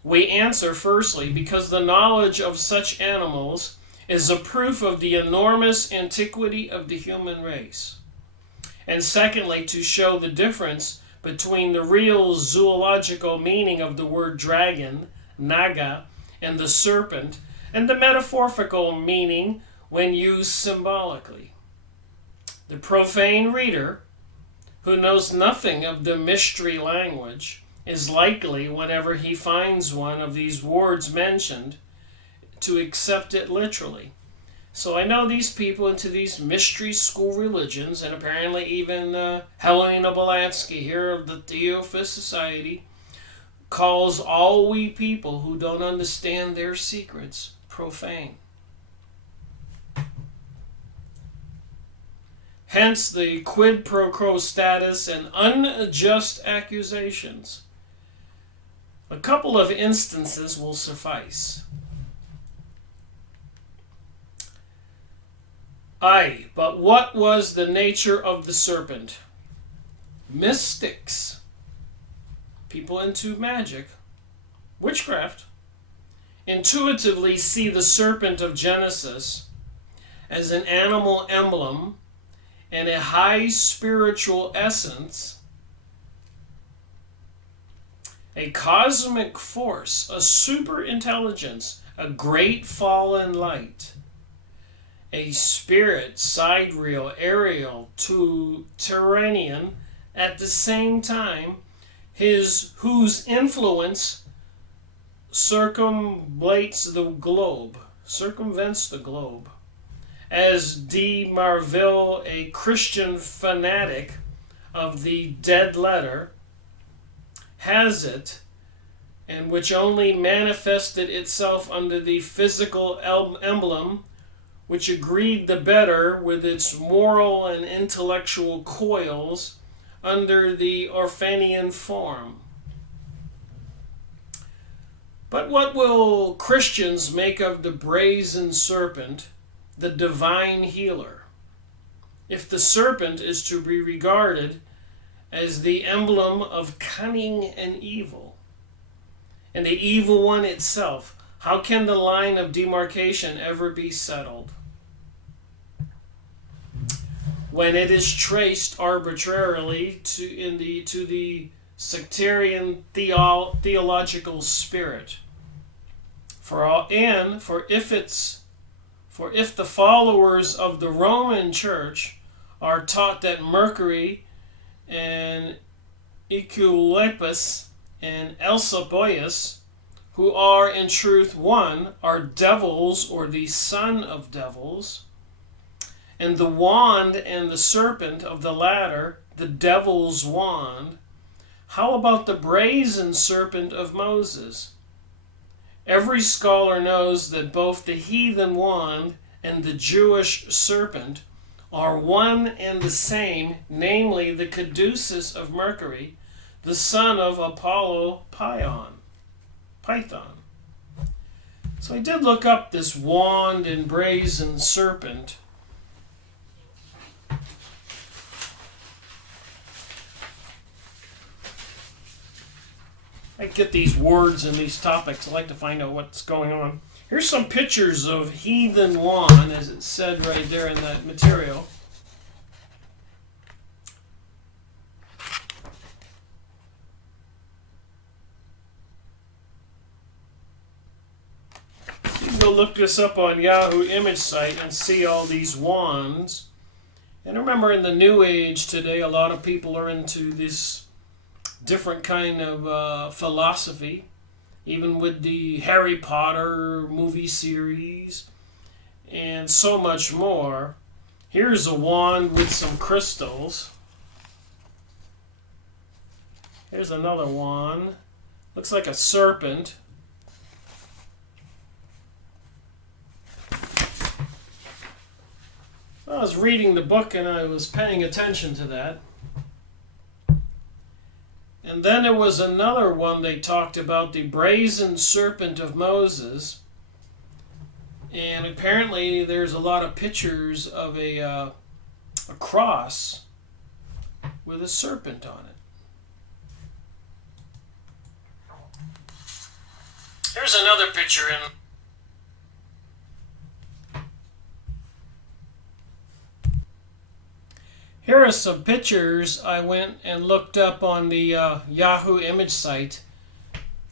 We answer firstly because the knowledge of such animals is a proof of the enormous antiquity of the human race. And secondly, to show the difference between the real zoological meaning of the word dragon, naga, and the serpent, and the metaphorical meaning when used symbolically. The profane reader, who knows nothing of the mystery language, is likely, whenever he finds one of these words mentioned, to accept it literally. So I know these people into these mystery school religions, and apparently even Helena Blavatsky here of the Theosophist Society calls all we people who don't understand their secrets profane. Hence the quid pro quo status and unjust accusations. A couple of instances will suffice. Aye, but what was the nature of the serpent? Mystics, people into magic, witchcraft, intuitively see the serpent of Genesis as an animal emblem and a high spiritual essence, a cosmic force, a super intelligence, a great fallen light, a spirit, sidereal, aerial, to terrestrial, at the same time, whose influence circumvents the globe. As D. Marville, a Christian fanatic of the dead letter, has it, and which only manifested itself under the physical emblem, which agreed the better with its moral and intellectual coils under the Orphean form. But what will Christians make of the brazen serpent, the divine healer, if the serpent is to be regarded as the emblem of cunning and evil? And the evil one itself, how can the line of demarcation ever be settled? When it is traced arbitrarily to the sectarian theological spirit. For if the followers of the Roman Church are taught that Mercury and Eculepus and Alcibiades, who are in truth one, are devils or the son of devils, and the wand and the serpent of the latter, the devil's wand. How about the brazen serpent of Moses? Every scholar knows that both the heathen wand and the Jewish serpent are one and the same, namely the caduceus of Mercury, the son of Apollo Python. So I did look up this wand and brazen serpent. I get these words and these topics. I like to find out what's going on. Here's some pictures of heathen wand, as it said right there in that material. You can go look this up on Yahoo image site and see all these wands. And remember, in the New Age today, a lot of people are into this different kind of philosophy, even with the Harry Potter movie series and so much more. Here's a wand with some crystals. Here's another wand. Looks like a serpent. I was reading the book and I was paying attention to that. And then there was another one they talked about, the brazen serpent of Moses. And apparently there's a lot of pictures of a cross with a serpent on it. Here's another picture in. Here are some pictures I went and looked up on the Yahoo image site.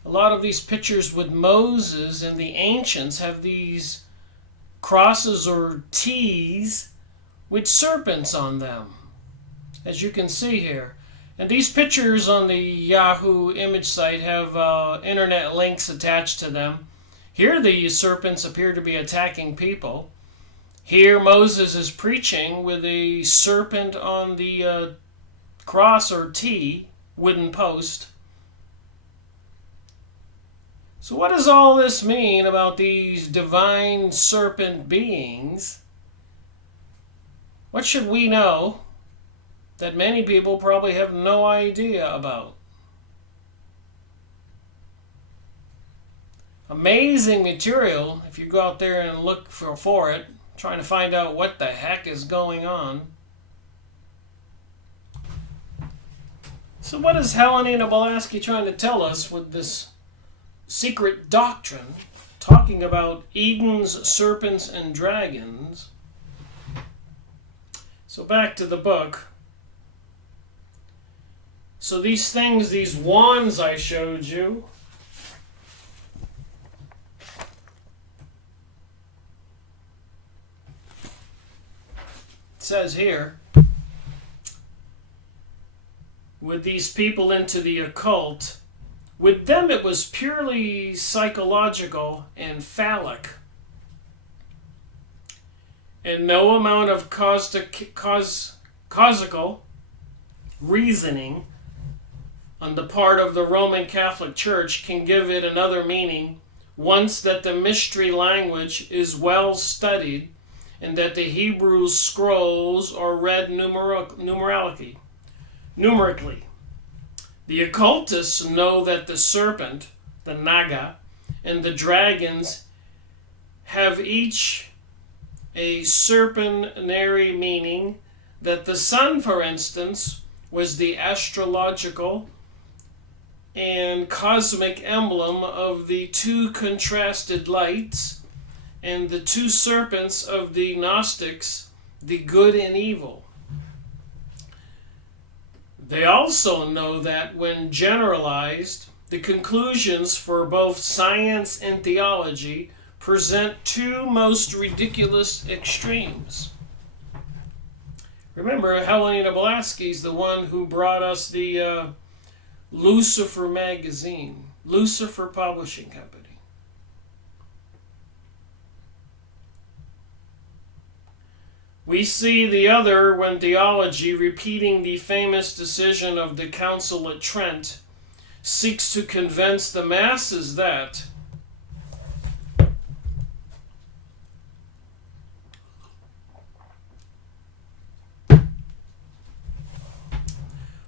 A lot of these pictures with Moses and the ancients have these crosses or T's with serpents on them, as you can see here. And these pictures on the Yahoo image site have internet links attached to them. Here the serpents appear to be attacking people. Here Moses is preaching with a serpent on the cross or T, wooden post. So what does all this mean about these divine serpent beings? What should we know that many people probably have no idea about? Amazing material if you go out there and look for it, trying to find out what the heck is going on. So what is Helena Blavatsky trying to tell us with this secret doctrine, talking about Eden's serpents and dragons? So back to the book. So these things, these wands I showed you, says here, with these people into the occult, with them it was purely psychological and phallic, and no amount of causical reasoning on the part of the Roman Catholic Church can give it another meaning once that the mystery language is well studied and that the Hebrew scrolls are read numerically. The occultists know that the serpent, the Naga, and the dragons have each a serpentary meaning, that the sun, for instance, was the astrological and cosmic emblem of the two contrasted lights, and the two serpents of the Gnostics, the good and evil. They also know that when generalized, the conclusions for both science and theology present two most ridiculous extremes. Remember, Helena Blavatsky is the one who brought us the Lucifer magazine, Lucifer Publishing Company. We see the other when theology, repeating the famous decision of the Council at Trent, seeks to convince the masses that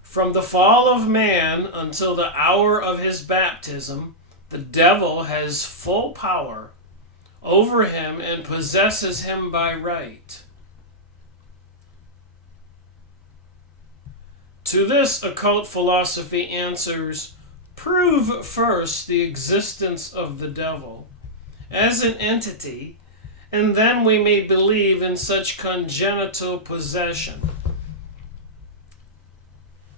from the fall of man until the hour of his baptism, the devil has full power over him and possesses him by right. To this, occult philosophy answers, prove first the existence of the devil as an entity, and then we may believe in such congenital possession.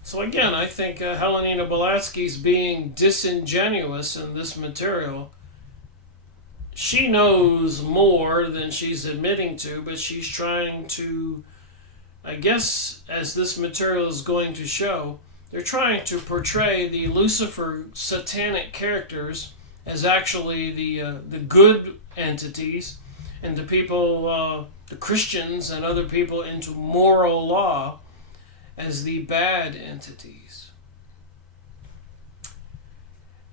So again, I think Helena Blavatsky's being disingenuous in this material. She knows more than she's admitting to, but she's trying to, I guess, as this material is going to show, they're trying to portray the Lucifer satanic characters as actually the good entities, and the people, the Christians and other people into moral law as the bad entities.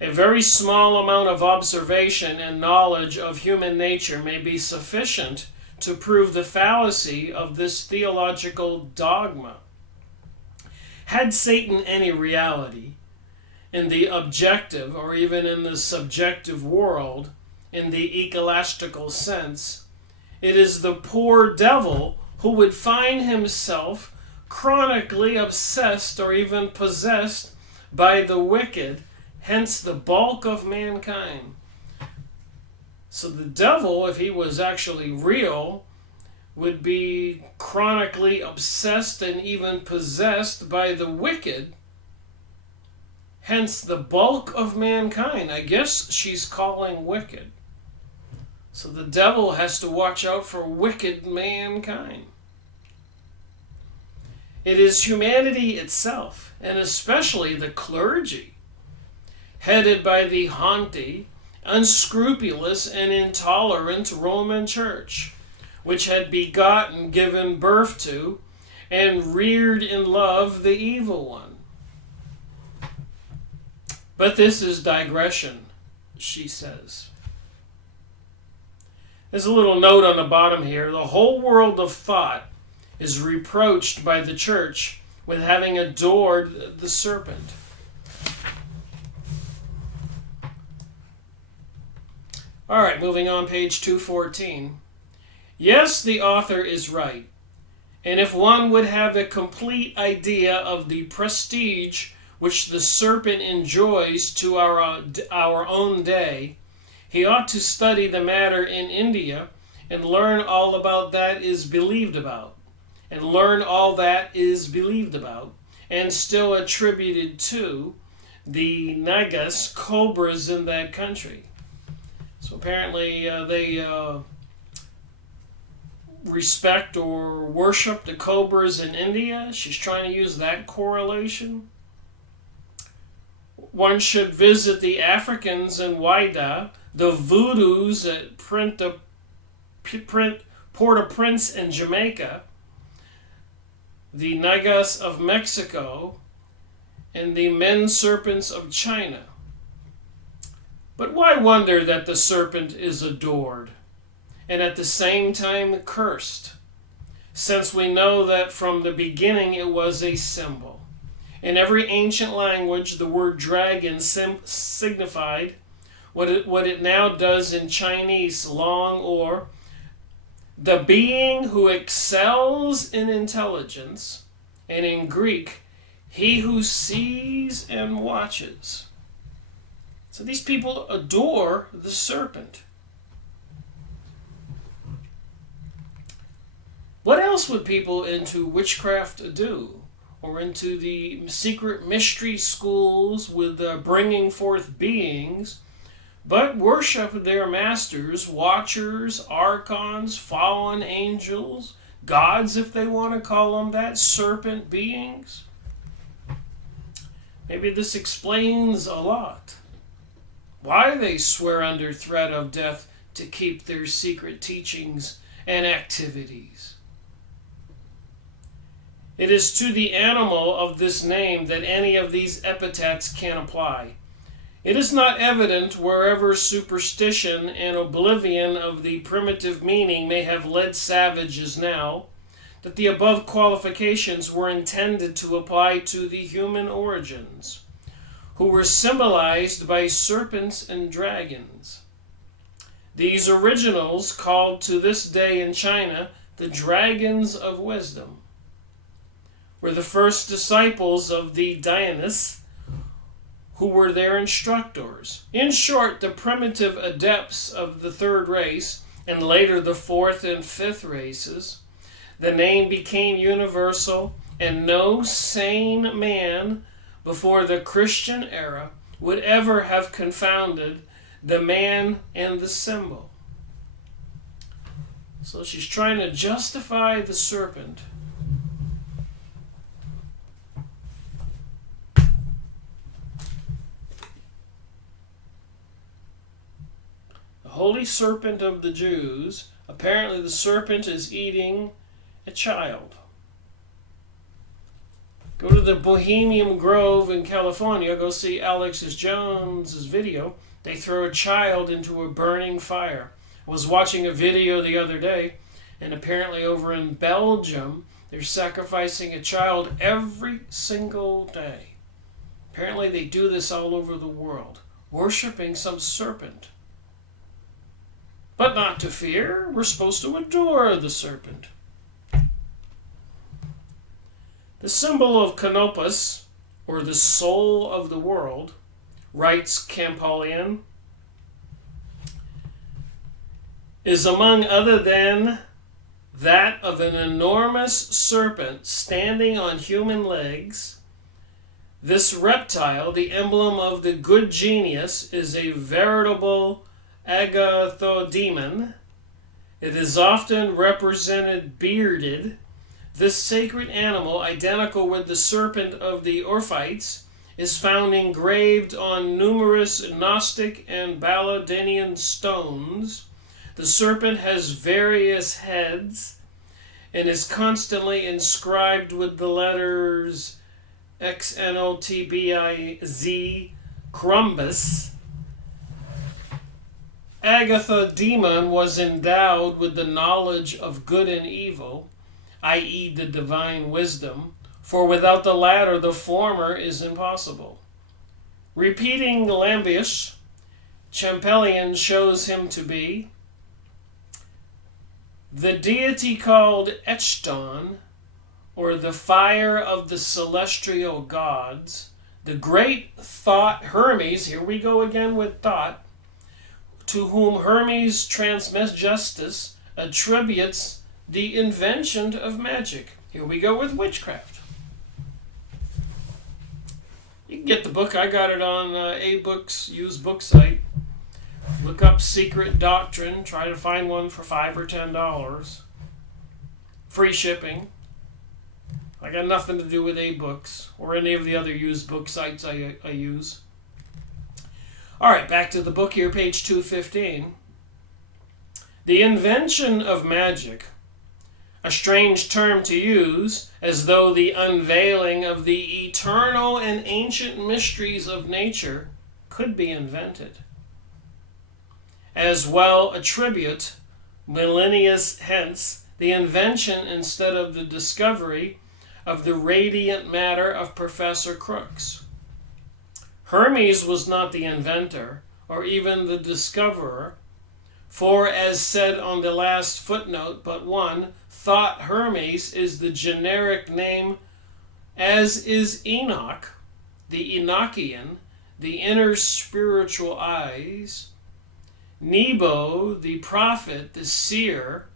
A very small amount of observation and knowledge of human nature may be sufficient to prove the fallacy of this theological dogma. Had Satan any reality in the objective or even in the subjective world, in the ecclesiastical sense, it is the poor devil who would find himself chronically obsessed or even possessed by the wicked, hence the bulk of mankind. So the devil, if he was actually real, would be chronically obsessed and even possessed by the wicked, hence the bulk of mankind. I guess she's calling wicked. So the devil has to watch out for wicked mankind. It is humanity itself, and especially the clergy, headed by the haughty, unscrupulous, and intolerant Roman Church, which had begotten, given birth to, and reared in love the evil one. But this is digression, she says. There's a little note on the bottom here. The whole world of thought is reproached by the church with having adored the serpent. All right, moving on, page 214. Yes, the author is right. And if one would have a complete idea of the prestige which the serpent enjoys to our own day, he ought to study the matter in India and learn all about that is believed about, and learn all that is believed about, and still attributed to the Nagas, cobras in that country. So apparently they respect or worship the cobras in India. She's trying to use that correlation. One should visit the Africans in Whydah, the Voodoos at Port-au-Prince in Jamaica, the Nagas of Mexico, and the men serpents of China. But why wonder that the serpent is adored and at the same time cursed, since we know that from the beginning it was a symbol? In every ancient language, the word dragon signified what it now does in Chinese, long, or the being who excels in intelligence, and in Greek, he who sees and watches. So these people adore the serpent. What else would people into witchcraft do? Or into the secret mystery schools with bringing forth beings, but worship their masters, watchers, archons, fallen angels, gods if they want to call them that, serpent beings? Maybe this explains a lot. Why they swear under threat of death to keep their secret teachings and activities. It is to the animal of this name that any of these epithets can apply. It is not evident wherever superstition and oblivion of the primitive meaning may have led savages now, that the above qualifications were intended to apply to the human origins, who were symbolized by serpents and dragons. These originals, called to this day in China the dragons of wisdom, were the first disciples of the Dionysus, who were their instructors. In short, the primitive adepts of the third race, and later the fourth and fifth races. The name became universal, and no sane man before the Christian era would ever have confounded the man and the symbol. So she's trying to justify the serpent. The holy serpent of the Jews, apparently the serpent is eating a child. Go to the Bohemian Grove in California, go see Alex Jones's video. They throw a child into a burning fire. I was watching a video the other day, and apparently over in Belgium, they're sacrificing a child every single day. Apparently they do this all over the world, worshiping some serpent. But not to fear, we're supposed to adore the serpent. The symbol of Canopus, or the soul of the world, writes Campolian, is among other than that of an enormous serpent standing on human legs. This reptile, the emblem of the good genius, is a veritable agathodemon. It is often represented bearded. This sacred animal, identical with the serpent of the Orphites, is found engraved on numerous Gnostic and Baladinian stones. The serpent has various heads and is constantly inscribed with the letters XNOTBIZ, Crumbus. Agathodemon was endowed with the knowledge of good and evil, i.e. the divine wisdom, for without the latter the former is impossible. Repeating Lambius, Champollion shows him to be the deity called Echton, or the fire of the celestial gods, the great thought Hermes, here we go again with thought, to whom Hermes Trismegistus attributes the invention of magic. Here we go with witchcraft. You can get the book. I got it on A-Books, used book site. Look up Secret Doctrine. Try to find one for $5 or $10. Free shipping. I got nothing to do with A-Books or any of the other used book sites I use. All right, back to the book here, page 215. The invention of magic, a strange term to use, as though the unveiling of the eternal and ancient mysteries of nature could be invented. As well attribute, millennia hence, the invention instead of the discovery of the radiant matter of Professor Crookes. Hermes was not the inventor, or even the discoverer, for, as said on the last footnote but one, thought Hermes is the generic name, as is Enoch, the Enochian, the inner spiritual eyes, Nebo, the prophet, the seer.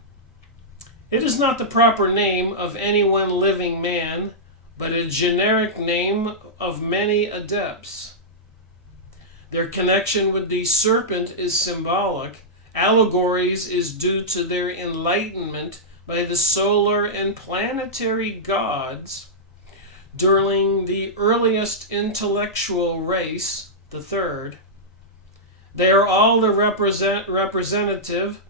It is not the proper name of any one living man, but a generic name of many adepts. Their connection with the serpent is symbolic. Allegories is due to their enlightenment by the solar and planetary gods during the earliest intellectual race, the third. They are all the representative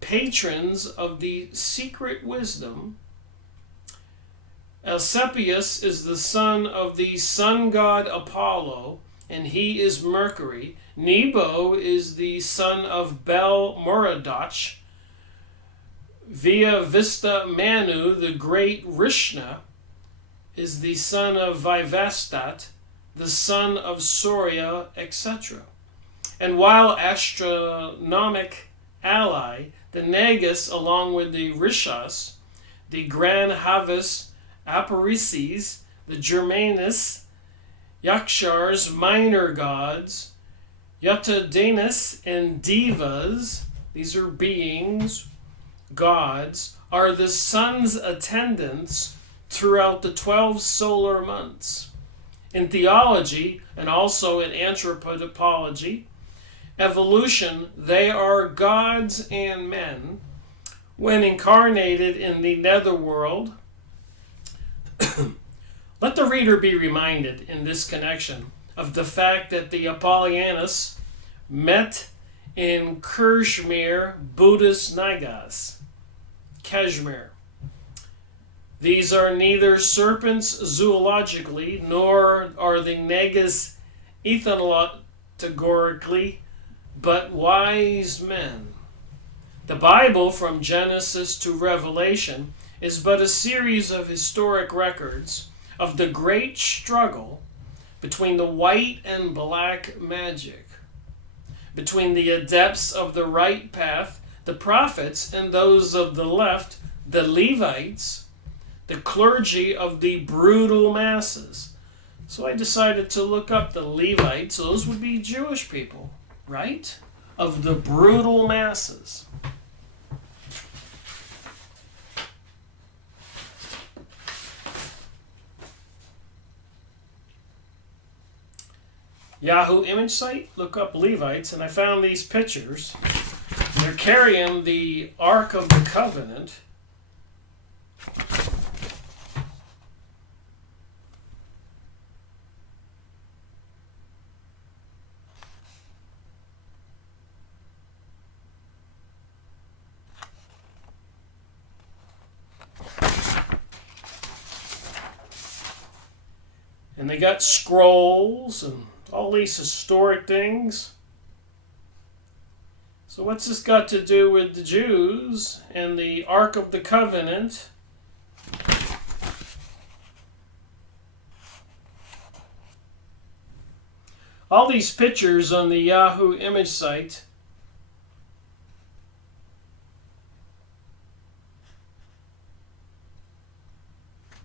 patrons of the secret wisdom. Asclepius is the son of the sun god Apollo, and he is Mercury. Nebo is the son of Bel Merodach. Via Vista Manu, the great Rishna, is the son of Vivastat, the son of Surya, etc. And while astronomic ally, the Nagas, along with the Rishas, the Gran Havis Aparices, the Germanus, Yakshars, minor gods, Yatadenas, and Devas, these are beings, gods, are the sun's attendants throughout the 12 solar months. In theology, and also in anthropology, evolution, they are gods and men. When incarnated in the netherworld, let the reader be reminded in this connection of the fact that the Apollonians met in Kashmir, Buddhist Nagas. Kashmir. These are neither serpents zoologically, nor are the Nagas ethnologically, but wise men. The Bible, from Genesis to Revelation, is but a series of historic records of the great struggle between the white and black magic, between the adepts of the right path, the prophets, and those of the left, the Levites, the clergy of the brutal masses. So I decided to look up the Levites. Those would be Jewish people, right? Of the brutal masses. Yahoo image site, look up Levites, and I found these pictures. They're carrying the Ark of the Covenant. And they got scrolls and all these historic things. So what's this got to do with the Jews and the Ark of the Covenant? All these pictures on the Yahoo image site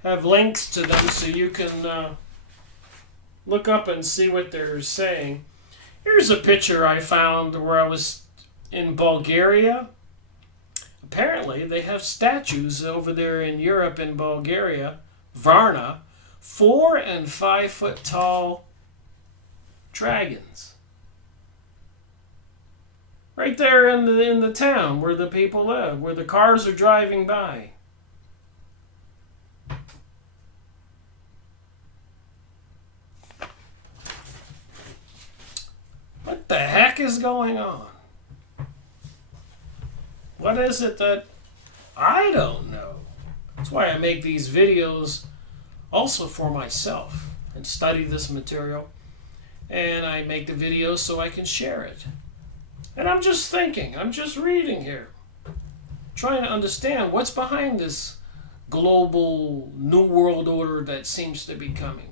have links to them so you can look up and see what they're saying. Here's a picture I found where I was in Bulgaria. Apparently they have statues over there in Europe and Bulgaria, Varna, 4 and 5 foot tall dragons. Right there in the town where the people live, where the cars are driving by. What the heck is going on? What is it that I don't know? That's why I make these videos also for myself and study this material. And I make the videos so I can share it. And I'm just thinking, I'm just reading here, trying to understand what's behind this global new world order that seems to be coming.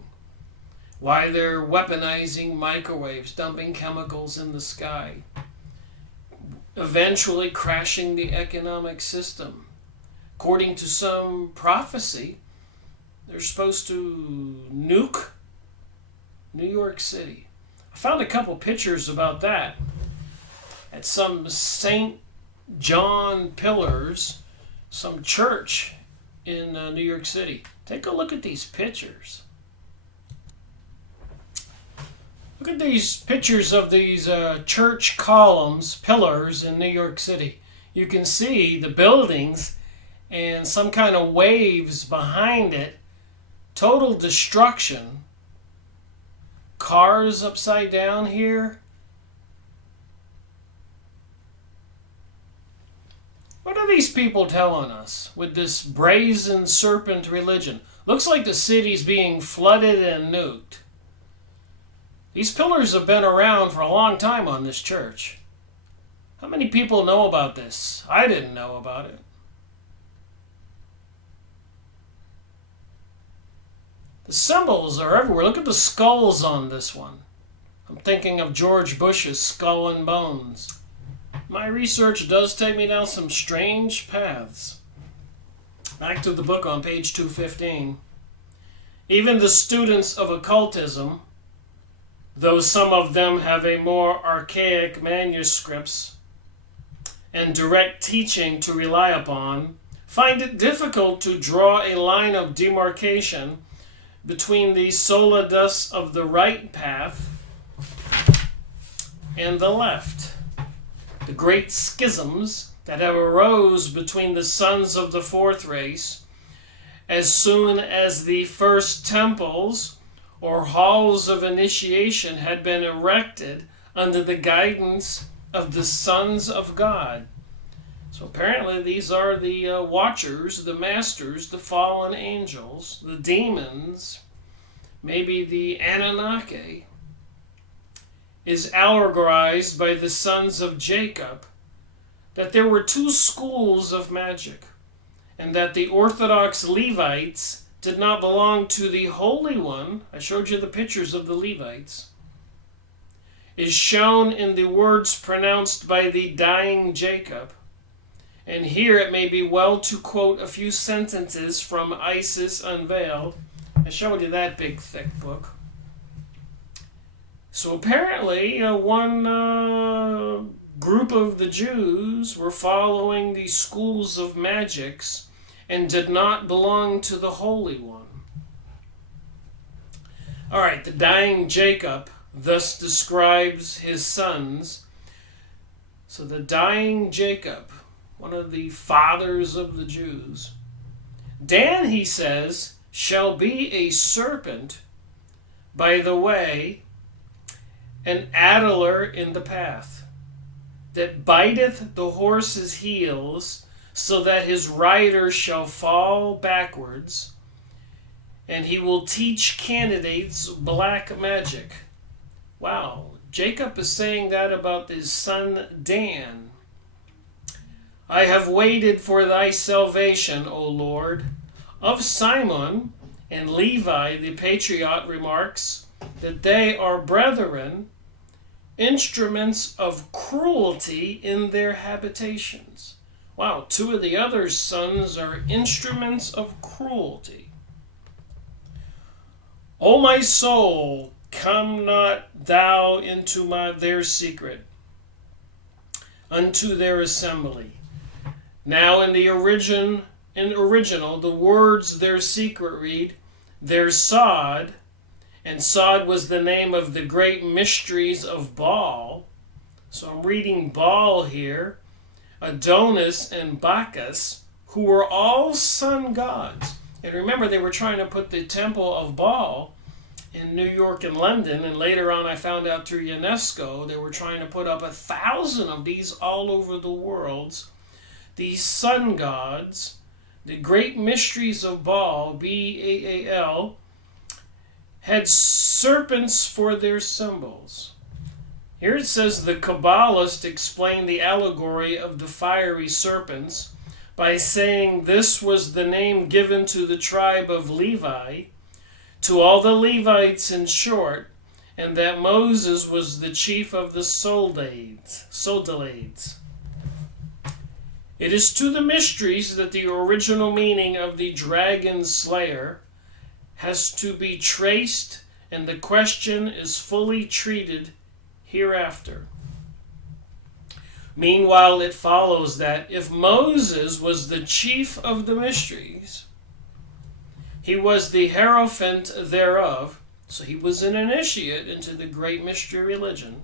Why they're weaponizing microwaves, dumping chemicals in the sky, eventually crashing the economic system. According to some prophecy, they're supposed to nuke New York City. I found a couple pictures about that at some St. John pillars, some church in New York City. Take a look at these pictures. Look at these pictures of these church columns, pillars in New York City. You can see the buildings and some kind of waves behind it total destruction, cars upside down here. What are these people telling us with this brazen serpent religion? Looks like the city's being flooded and nuked. These pillars have been around for a long time on this church. How many people know about this? I didn't know about it. The symbols are everywhere. Look at the skulls on this one. I'm thinking of George Bush's Skull and Bones. My research does take me down some strange paths. Back to the book on page 215. Even the students of occultism, though some of them have a more archaic manuscripts and direct teaching to rely upon, find it difficult to draw a line of demarcation between the solidus of the right path and the left. The great schisms that have arose between the sons of the fourth race as soon as the first temples or halls of initiation had been erected under the guidance of the sons of God. So apparently these are the watchers, the masters, the fallen angels, the demons, maybe the Anunnaki, is allegorized by the sons of Jacob, that there were two schools of magic, and that the Orthodox Levites did not belong to the Holy One. I showed you the pictures of the Levites. Is shown in the words pronounced by the dying Jacob. And here it may be well to quote a few sentences from Isis Unveiled. I showed you that big, thick book. So apparently, one group of the Jews were following the schools of magics and did not belong to the Holy One. All right, the dying Jacob thus describes his sons. So the dying Jacob, one of the fathers of the Jews. Dan, he says, shall be a serpent by the way, an addler in the path, that biteth the horse's heels, so that his rider shall fall backwards, and he will teach candidates black magic. Wow, Jacob is saying that about his son Dan. I have waited for thy salvation, O Lord. Of Simon and Levi, the patriot remarks that they are brethren, instruments of cruelty in their habitations. Wow, two of the other sons are instruments of cruelty. O my soul, come not thou into their secret, unto their assembly. Now in the original, the words their secret read, their sod, and Sod was the name of the great mysteries of Baal. So I'm reading Baal here, Adonis and Bacchus, who were all sun gods. And remember, they were trying to put the temple of Baal in New York and London, and later on I found out through UNESCO they were trying to put up 1,000 of these all over the world. These sun gods, the great mysteries of Baal, B-A-A-L, had serpents for their symbols. Here it says the Kabbalists explained the allegory of the fiery serpents by saying this was the name given to the tribe of Levi, to all the Levites in short, and that Moses was the chief of the Soldades. It is to the mysteries that the original meaning of the dragon slayer has to be traced, and the question is fully treated hereafter. Meanwhile, it follows that if Moses was the chief of the mysteries, he was the hierophant thereof, so he was an initiate into the great mystery religion,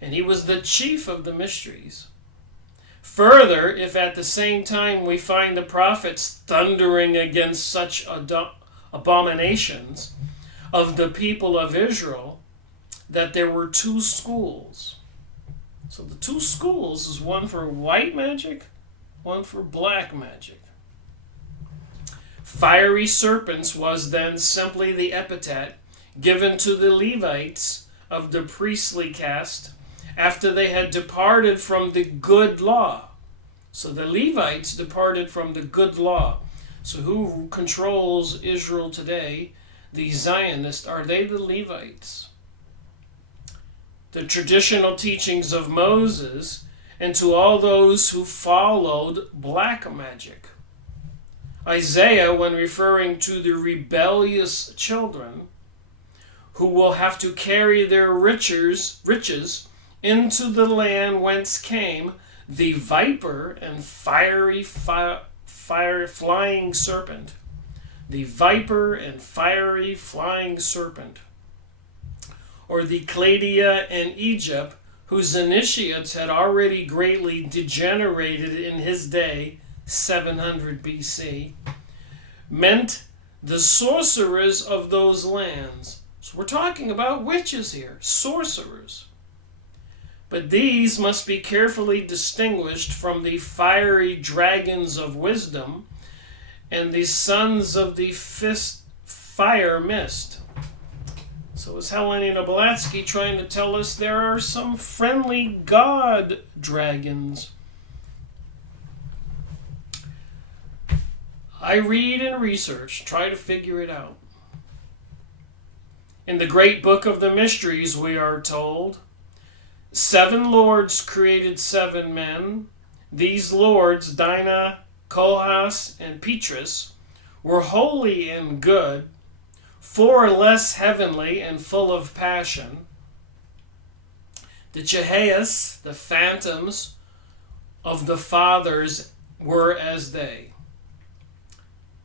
and he was the chief of the mysteries. Further, if at the same time we find the prophets thundering against such abominations of the people of Israel, that there were two schools. So the two schools is one for white magic, one for black magic. Fiery serpents was then simply the epithet given to the Levites of the priestly caste after they had departed from the good law. So the Levites departed from the good law. So who controls Israel today? The Zionists. Are they the Levites? The traditional teachings of Moses, and to all those who followed black magic. Isaiah, when referring to the rebellious children who will have to carry their riches into the land whence came the viper and fiery flying serpent. The viper and fiery flying serpent. Or the Chaldea and Egypt, whose initiates had already greatly degenerated in his day, 700 BC, meant the sorcerers of those lands. So we're talking about witches here, sorcerers. But these must be carefully distinguished from the fiery dragons of wisdom and the sons of the fire mist. So is Helena Blavatsky trying to tell us there are some friendly god dragons? I read and research, try to figure it out. In the great book of the mysteries, we are told, 7 lords created 7 men. These lords, Dinah, Kohas, and Petrus, were holy and good, 4 less heavenly and full of passion. The Chehaias, the phantoms of the fathers, were as they.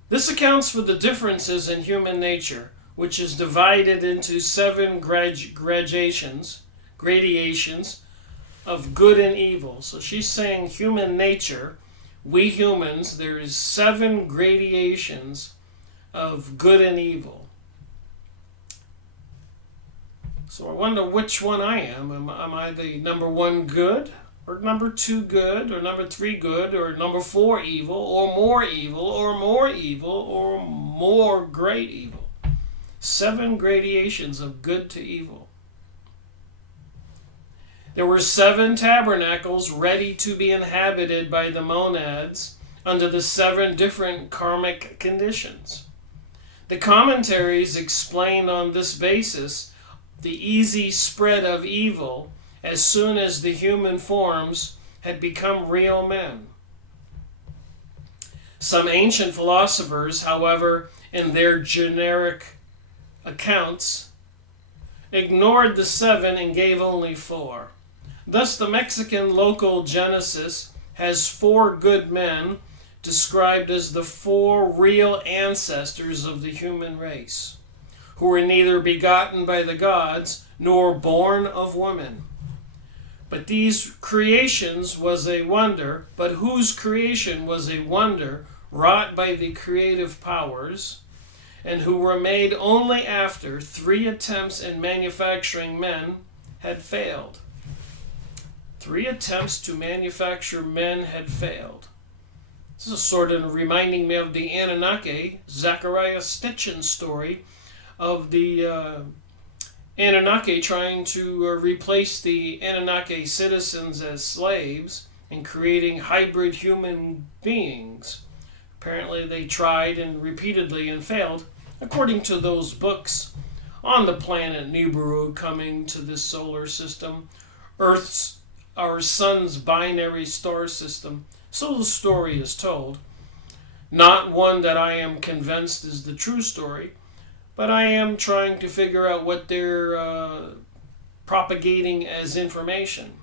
This accounts for the differences in human nature, which is divided into 7 gradations of good and evil. So she's saying human nature, we humans, there is 7 gradations of good and evil. So I wonder which one I am. Am I the number 1 good, or number 2 good, or number 3 good, or number 4 evil, or more evil, or more evil, or more great evil? 7 gradations of good to evil. There were 7 tabernacles ready to be inhabited by the monads under the 7 different karmic conditions. The commentaries explain on this basis the easy spread of evil as soon as the human forms had become real men. Some ancient philosophers, however, in their generic accounts, ignored the 7 and gave only 4. Thus, the Mexican local Genesis has 4 good men described as the 4 real ancestors of the human race, who were neither begotten by the gods nor born of woman. But these creations was a wonder, but whose creation was a wonder wrought by the creative powers, and who were made only after 3 attempts in manufacturing men had failed. 3 attempts to manufacture men had failed. This is sort of reminding me of the Anunnaki, Zachariah Stitchin story of the Anunnaki trying to replace the Anunnaki citizens as slaves and creating hybrid human beings. Apparently they tried and repeatedly and failed, according to those books on the planet Nibiru coming to this solar system, our sun's binary star system. So the story is told. Not one that I am convinced is the true story, but I am trying to figure out what they're propagating as information,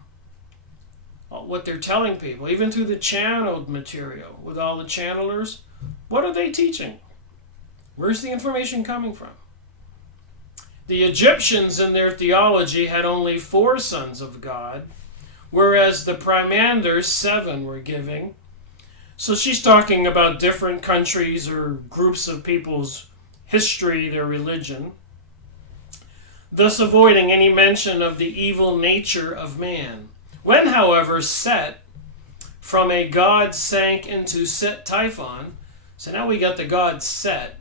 what they're telling people, even through the channeled material with all the channelers. What are they teaching? Where's the information coming from? The Egyptians in their theology had only 4 sons of God, whereas the Primanders 7 were giving. So she's talking about different countries or groups of people's history, their religion, thus avoiding any mention of the evil nature of man. When, however, Set from a god sank into Set Typhon, so now we got the god Set,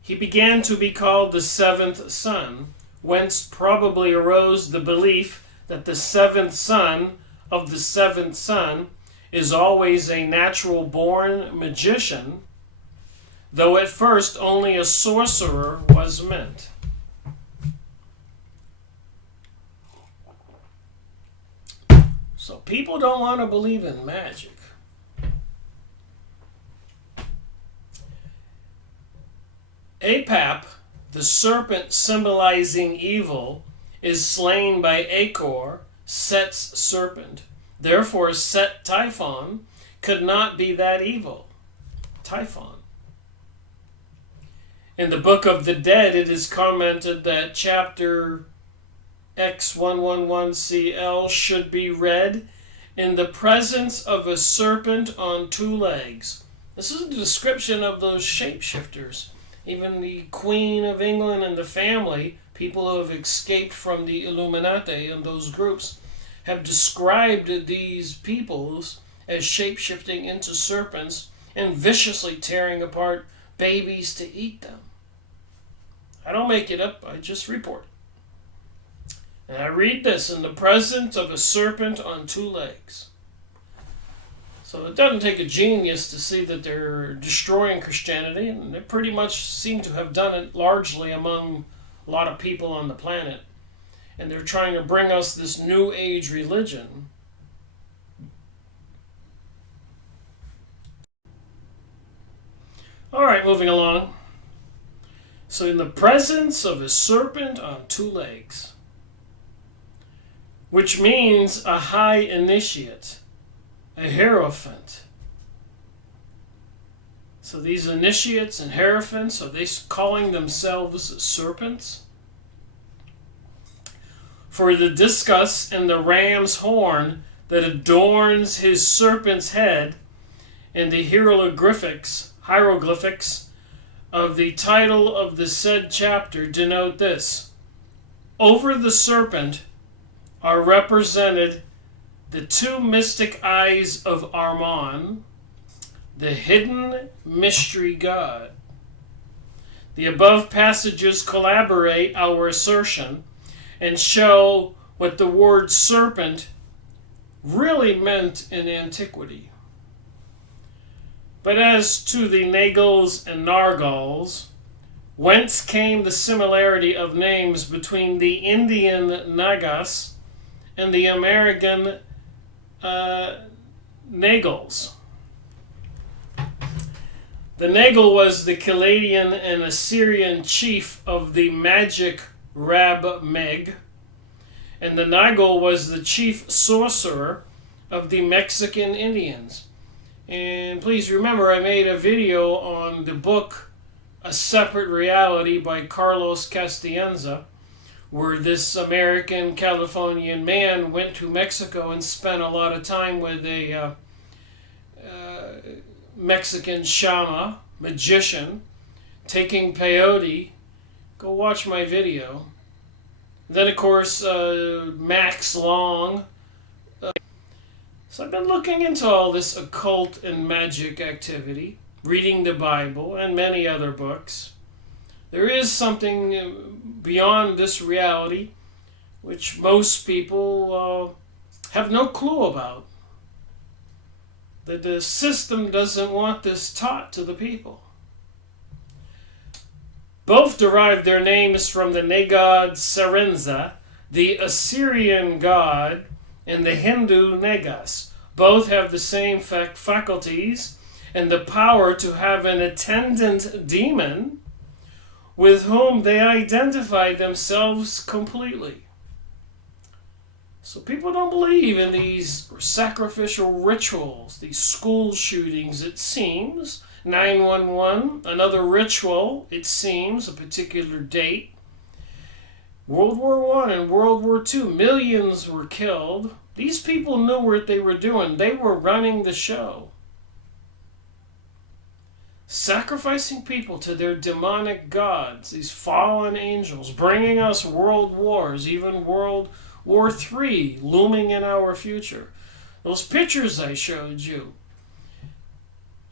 he began to be called the seventh son, whence probably arose the belief that the seventh son of the seventh son is always a natural-born magician, though at first only a sorcerer was meant. So people don't want to believe in magic. Apap, the serpent symbolizing evil, is slain by Achor, Set's serpent. Therefore, Set Typhon could not be that evil. Typhon. In the Book of the Dead, it is commented that chapter X111CL should be read in the presence of a serpent on two legs. This is a description of those shapeshifters. Even the Queen of England and the family, people who have escaped from the Illuminati and those groups, have described these peoples as shapeshifting into serpents and viciously tearing apart babies to eat them. I don't make it up, I just report it. And I read this in the presence of a serpent on two legs. So it doesn't take a genius to see that they're destroying Christianity, and they pretty much seem to have done it largely among a lot of people on the planet. And they're trying to bring us this new age religion. All right, moving along. So in the presence of a serpent on two legs, which means a high initiate, a hierophant. So these initiates and hierophants, are they calling themselves serpents? For the discus and the ram's horn that adorns his serpent's head and the hieroglyphics of the title of the said chapter denote this. Over the serpent are represented the two mystic eyes of Armon, the hidden mystery God. The above passages collaborate our assertion and show what the word serpent really meant in antiquity. But as to the Nagals and Nargals, whence came the similarity of names between the Indian Nagas and the American Nagals? The Nagal was the Chaldean and Assyrian chief of the magic Rab Meg, and the Nagal was the chief sorcerer of the Mexican Indians. And please remember, I made a video on the book A Separate Reality by Carlos Castianza, where this American Californian man went to Mexico and spent a lot of time with a Mexican shaman, magician, taking peyote. Go watch my video. Then, of course, Max Long. So I've been looking into all this occult and magic activity, reading the Bible and many other books. There is something beyond this reality which most people have no clue about. That the system doesn't want this taught to the people. Both derived their names from the Nagad Serenza, the Assyrian god, and the Hindu Nagas. Both have the same faculties and the power to have an attendant demon with whom they identify themselves completely. So people don't believe in these sacrificial rituals, these school shootings, it seems. 9/11, another ritual, it seems, a particular date. World War I and World War II, millions were killed. These people knew what they were doing. They were running the show. sacrificing people to their demonic gods, these fallen angels, bringing us world wars, even World War III looming in our future. Those pictures I showed you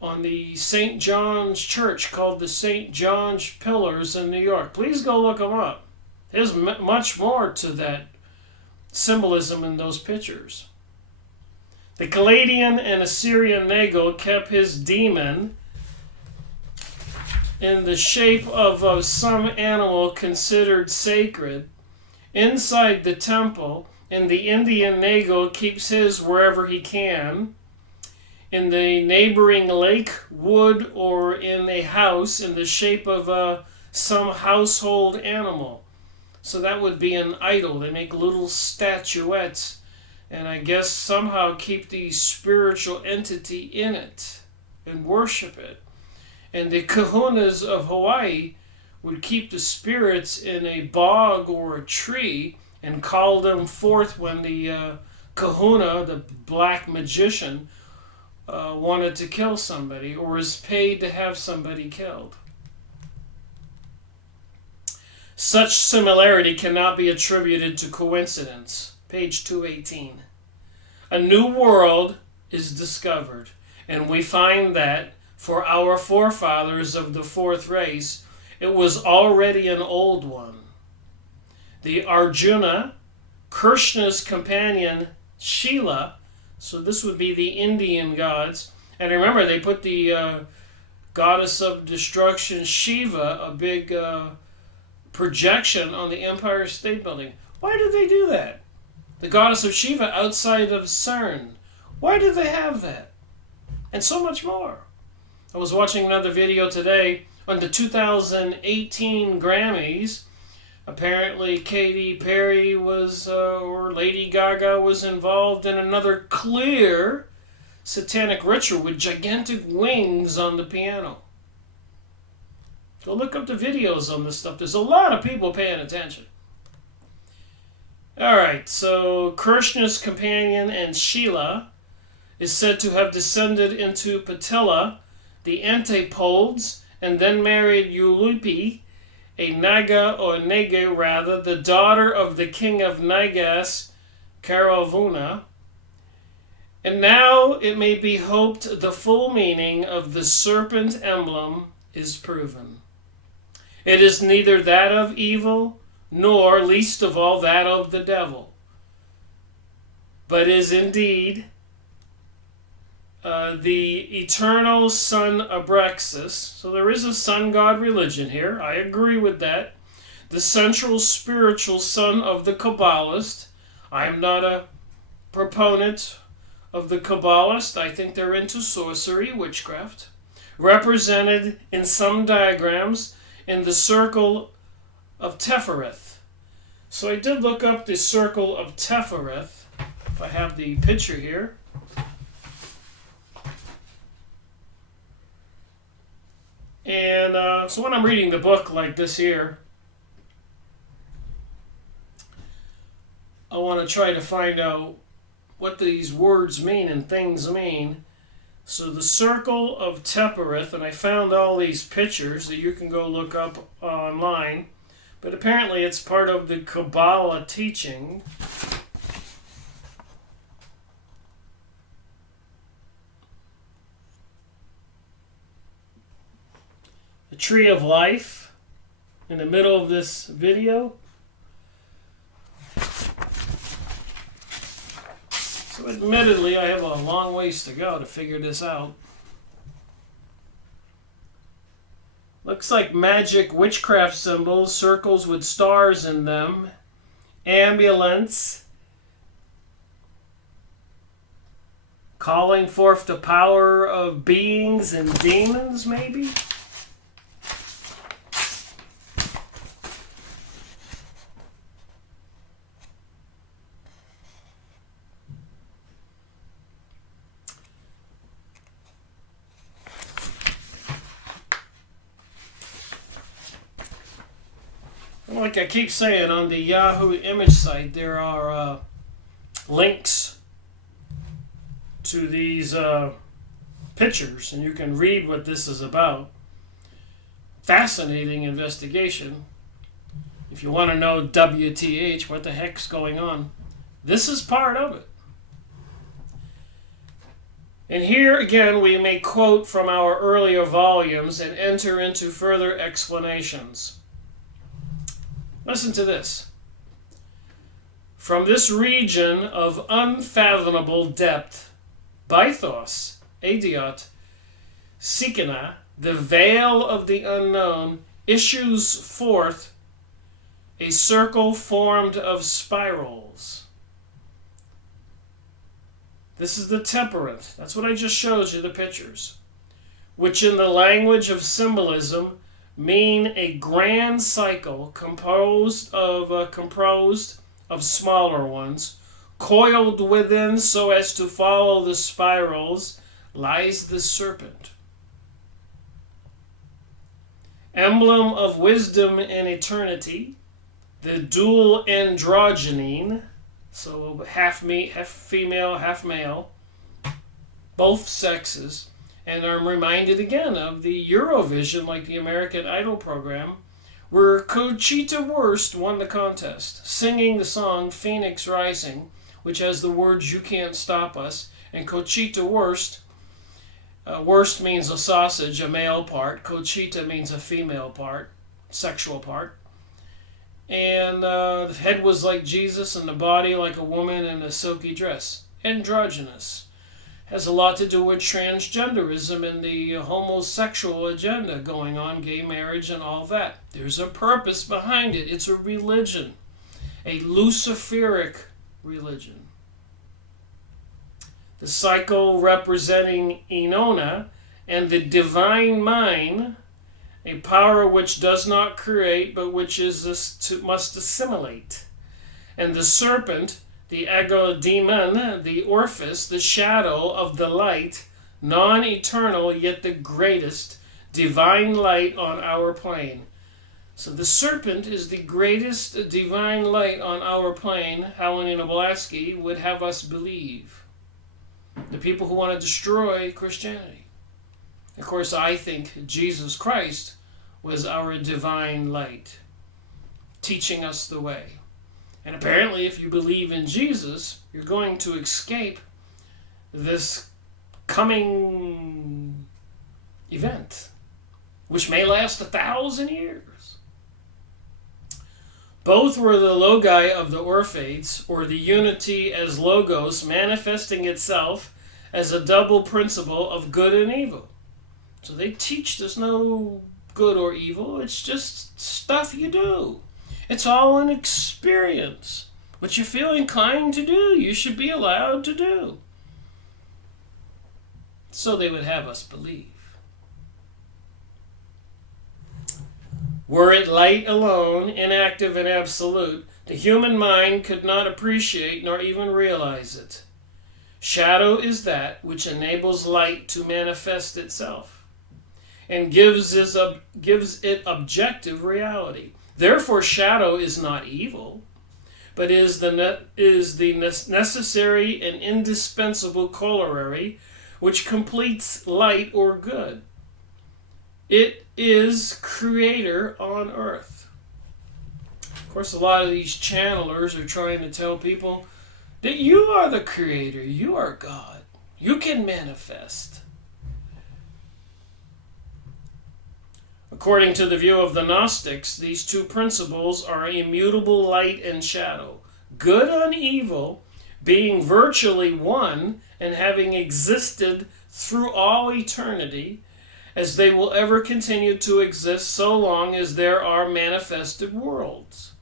on the St. John's Church called the St. John's Pillars in New York. Please go look them up. There's much more to that symbolism in those pictures. The Chaldean and Assyrian Nego kept his demon in the shape of some animal considered sacred inside the temple, and the Indian Nego keeps his wherever he can, in the neighboring lake, wood, or in a house in the shape of some household animal. So that would be an idol. They make little statuettes and I guess somehow keep the spiritual entity in it and worship it. And the kahunas of Hawaii would keep the spirits in a bog or a tree and call them forth when the kahuna, the black magician, wanted to kill somebody or is paid to have somebody killed. Such similarity cannot be attributed to coincidence. Page 218. A new world is discovered, and we find that for our forefathers of the fourth race, it was already an old one. The Arjuna, Krishna's companion Shila, so this would be the Indian gods, and remember they put the goddess of destruction Shiva, a big projection on the Empire State Building. Why did they do that? The goddess of Shiva outside of CERN. Why did they have that? And so much more. I was watching another video today on the 2018 Grammys. Apparently Katy Perry was, or Lady Gaga was involved in another clear satanic ritual with gigantic wings on the piano. Go look up the videos on this stuff. There's a lot of people paying attention. Alright, so Krishna's companion and Shila is said to have descended into Patila, the antipodes, and then married Ulupi, a Naga, or Nege rather, the daughter of the king of Nagas, Karavuna. And now it may be hoped the full meaning of the serpent emblem is proven. It is neither that of evil, nor, least of all, that of the devil, but is indeed the eternal son Abraxas. So there is a sun god religion here. I agree with that. The central spiritual son of the Kabbalist. I am not a proponent of the Kabbalist. I think they're into sorcery, witchcraft. Represented in some diagrams in the circle of Tefereth. So I did look up the circle of Tefereth, if I have the picture here. And so when I'm reading the book like this here, I want to try to find out what these words mean and things mean. So the circle of Tefereth, and I found all these pictures that you can go look up online, but apparently it's part of the Kabbalah teaching. The tree of life in the middle of this video. So admittedly, I have a long ways to go to figure this out. Looks like magic witchcraft symbols, circles with stars in them, ambulance, calling forth the power of beings and demons, maybe? Like I keep saying, on the Yahoo image site, there are links to these pictures, and you can read what this is about. Fascinating investigation. If you want to know WTH, what the heck's going on, this is part of it. And here again we may quote from our earlier volumes and enter into further explanations. Listen to this. From this region of unfathomable depth, Bythos, Adiot, Sikina, the veil of the unknown, issues forth a circle formed of spirals. This is the temperate. That's what I just showed you, the pictures. Which in the language of symbolism mean a grand cycle composed of smaller ones, coiled within so as to follow the spirals lies the serpent. Emblem of wisdom and eternity, the dual androgyne, so half female, half male, both sexes. And I'm reminded again of the Eurovision, like the American Idol program, where Conchita Wurst won the contest, singing the song Phoenix Rising, which has the words "You Can't Stop Us." And Conchita Wurst, Wurst means a sausage, a male part. Conchita means a female part, sexual part. And the head was like Jesus and the body like a woman in a silky dress. Androgynous. Has a lot to do with transgenderism and the homosexual agenda going on, gay marriage and all that. There's a purpose behind it. It's a religion, a Luciferic religion. The cycle representing Inona and the divine mind, a power which does not create but which must assimilate. And the serpent, the ego demon, the Orpheus, the shadow of the light, non-eternal yet the greatest divine light on our plane. So the serpent is the greatest divine light on our plane, Helena Blavatsky would have us believe. The people who want to destroy Christianity. Of course, I think Jesus Christ was our divine light, teaching us the way. And apparently, if you believe in Jesus, you're going to escape this coming event, which may last 1,000 years. Both were the logi of the Orpheus, or the unity as logos manifesting itself as a double principle of good and evil. So they teach there's no good or evil, it's just stuff you do. It's all an experience. What you feel inclined to do, you should be allowed to do. So they would have us believe. Were it light alone, inactive and absolute, the human mind could not appreciate nor even realize it. Shadow is that which enables light to manifest itself and gives it objective reality. Therefore, shadow is not evil, but is the necessary and indispensable corollary which completes light or good. It is creator on earth. Of course, a lot of these channelers are trying to tell people that you are the creator, you are God, you can manifest. According to the view of the Gnostics, these two principles are immutable light and shadow, good and evil being virtually one and having existed through all eternity, as they will ever continue to exist so long as there are manifested worlds.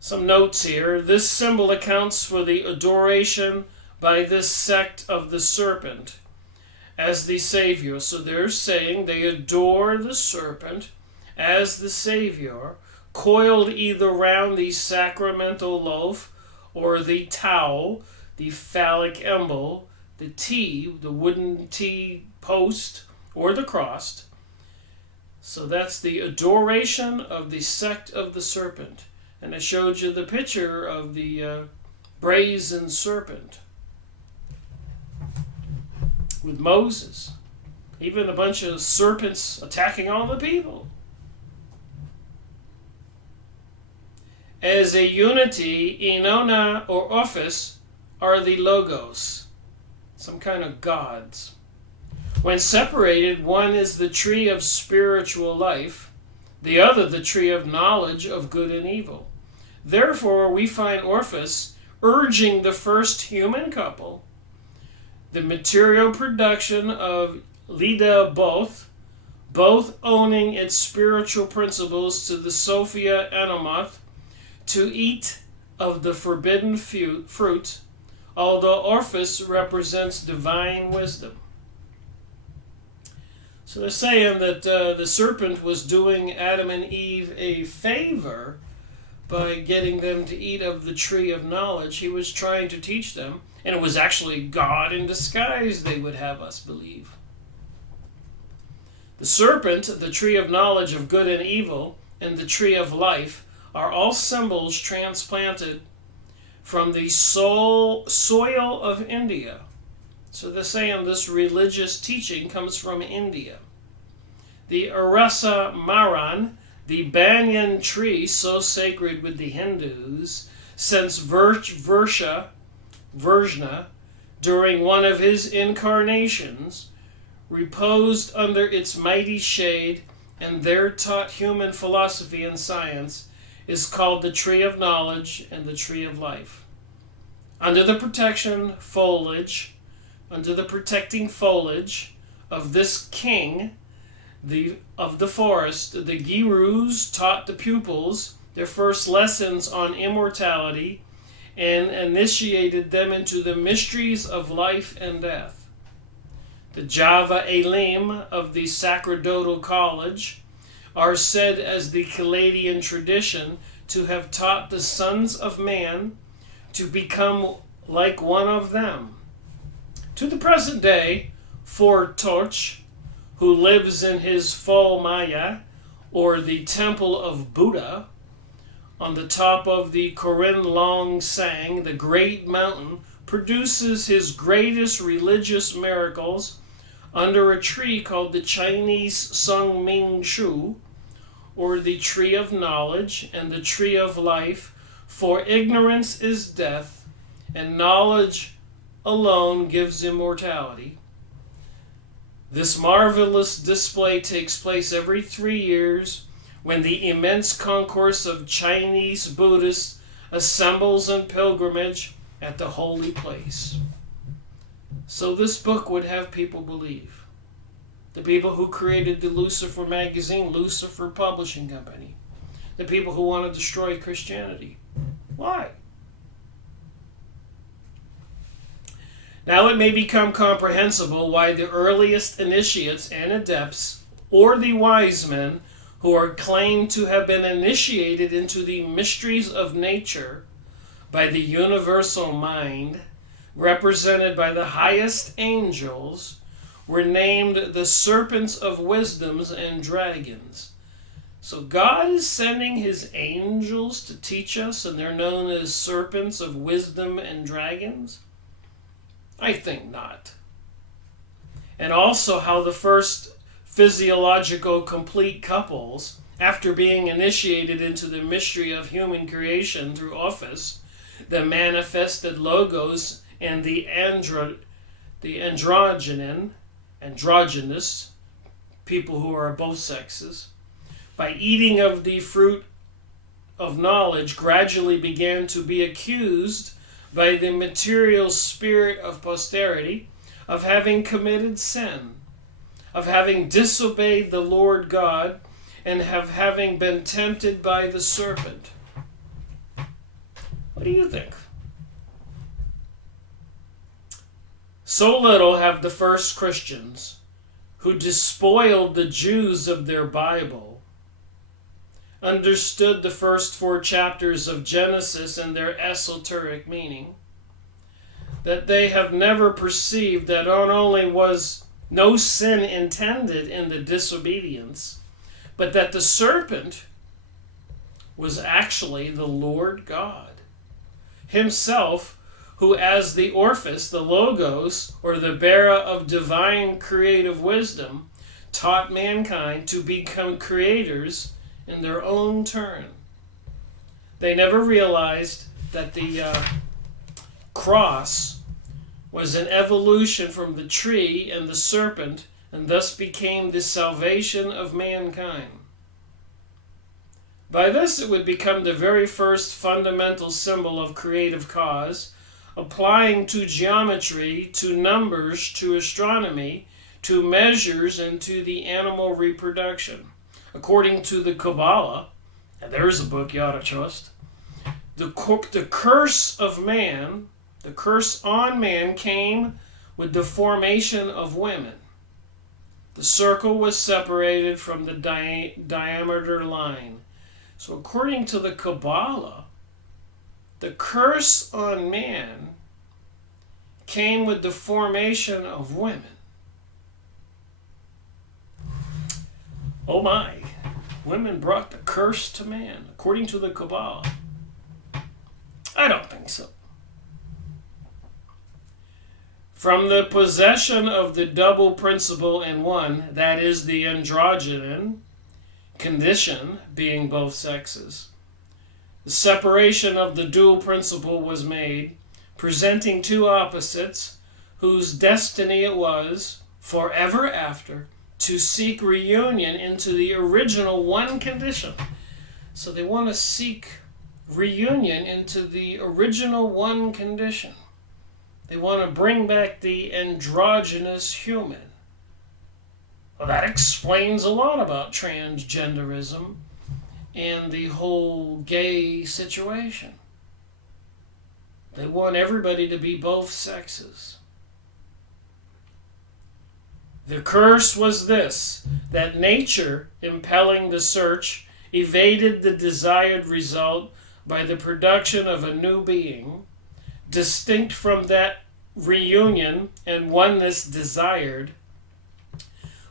Some notes here. This symbol accounts for the adoration by this sect of the serpent as the Savior. So they're saying they adore the serpent as the Savior, coiled either round the sacramental loaf or the towel, the phallic emblem, the T, the wooden T post, or the cross. So that's the adoration of the sect of the serpent. And I showed you the picture of the brazen serpent. with Moses. Even a bunch of serpents attacking all the people. As a unity, Inona or office are the logos, some kind of gods. When separated, one is the tree of spiritual life, the other the tree of knowledge of good and evil. Therefore, we find Orpheus urging the first human couple, the material production of Leda both owning its spiritual principles to the Sophia Enomoth, to eat of the forbidden fruit, although Orpheus represents divine wisdom. So they're saying that the serpent was doing Adam and Eve a favor by getting them to eat of the tree of knowledge. He was trying to teach them, and it was actually God in disguise, they would have us believe. The serpent, the tree of knowledge of good and evil, and the tree of life are all symbols transplanted from the soil of India. So they're saying this religious teaching comes from India. The Arasa Maran, the banyan tree so sacred with the Hindus, since Vrishna, during one of his incarnations, reposed under its mighty shade and there taught human philosophy and science, is called the tree of knowledge and the tree of life. Under the protecting foliage of this king of the forest, the gurus taught the pupils their first lessons on immortality and initiated them into the mysteries of life and death. The Java Elim of the Sacerdotal College are said as the Chaldean tradition to have taught the sons of man to become like one of them. To the present day, Fortoch, who lives in his Phol Maya, or the Temple of Buddha, on the top of the Korin Long Sang, the great mountain, produces his greatest religious miracles under a tree called the Chinese Sung Ming Shu, or the tree of knowledge and the tree of life, for ignorance is death, and knowledge alone gives immortality. This marvelous display takes place every 3 years when the immense concourse of Chinese Buddhists assembles in pilgrimage at the holy place. So this book would have people believe. The people who created the Lucifer magazine, Lucifer Publishing Company. The people who want to destroy Christianity. Why? Now it may become comprehensible why the earliest initiates and adepts, or the wise men, who are claimed to have been initiated into the mysteries of nature by the universal mind, represented by the highest angels, were named the serpents of wisdoms and dragons. So God is sending his angels to teach us, and they're known as serpents of wisdom and dragons? I think not. And also how the first physiological complete couples, after being initiated into the mystery of human creation through Orpheus, the manifested logos and the androgynous, people who are both sexes, by eating of the fruit of knowledge, gradually began to be accused by the material spirit of posterity of having committed sin, of having disobeyed the Lord God, and of having been tempted by the serpent. What do you think? So little have the first Christians, who despoiled the Jews of their Bible, understood the first 4 chapters of Genesis and their esoteric meaning, that they have never perceived that not only was no sin intended in the disobedience, but that the serpent was actually the Lord God himself, who as the Orphis, the Logos, or the bearer of divine creative wisdom, taught mankind to become creators in their own turn. They never realized that the cross was an evolution from the tree and the serpent, and thus became the salvation of mankind. By this it would become the very first fundamental symbol of creative cause, applying to geometry, to numbers, to astronomy, to measures, and to the animal reproduction. According to the Kabbalah, and there's a book you ought to trust, the curse of man, the curse on man came with the formation of women. The circle was separated from the diameter line. So according to the Kabbalah, the curse on man came with the formation of women. Oh my, women brought the curse to man, according to the Kabbalah. I don't think so. From the possession of the double principle in one, that is the androgynon condition, being both sexes, the separation of the dual principle was made, presenting two opposites whose destiny it was, forever after, to seek reunion into the original one condition. So they want to seek reunion into the original one condition. They want to bring back the androgynous human. Well, that explains a lot about transgenderism and the whole gay situation. They want everybody to be both sexes. The curse was this, that nature, impelling the search, evaded the desired result by the production of a new being, distinct from that reunion and oneness desired,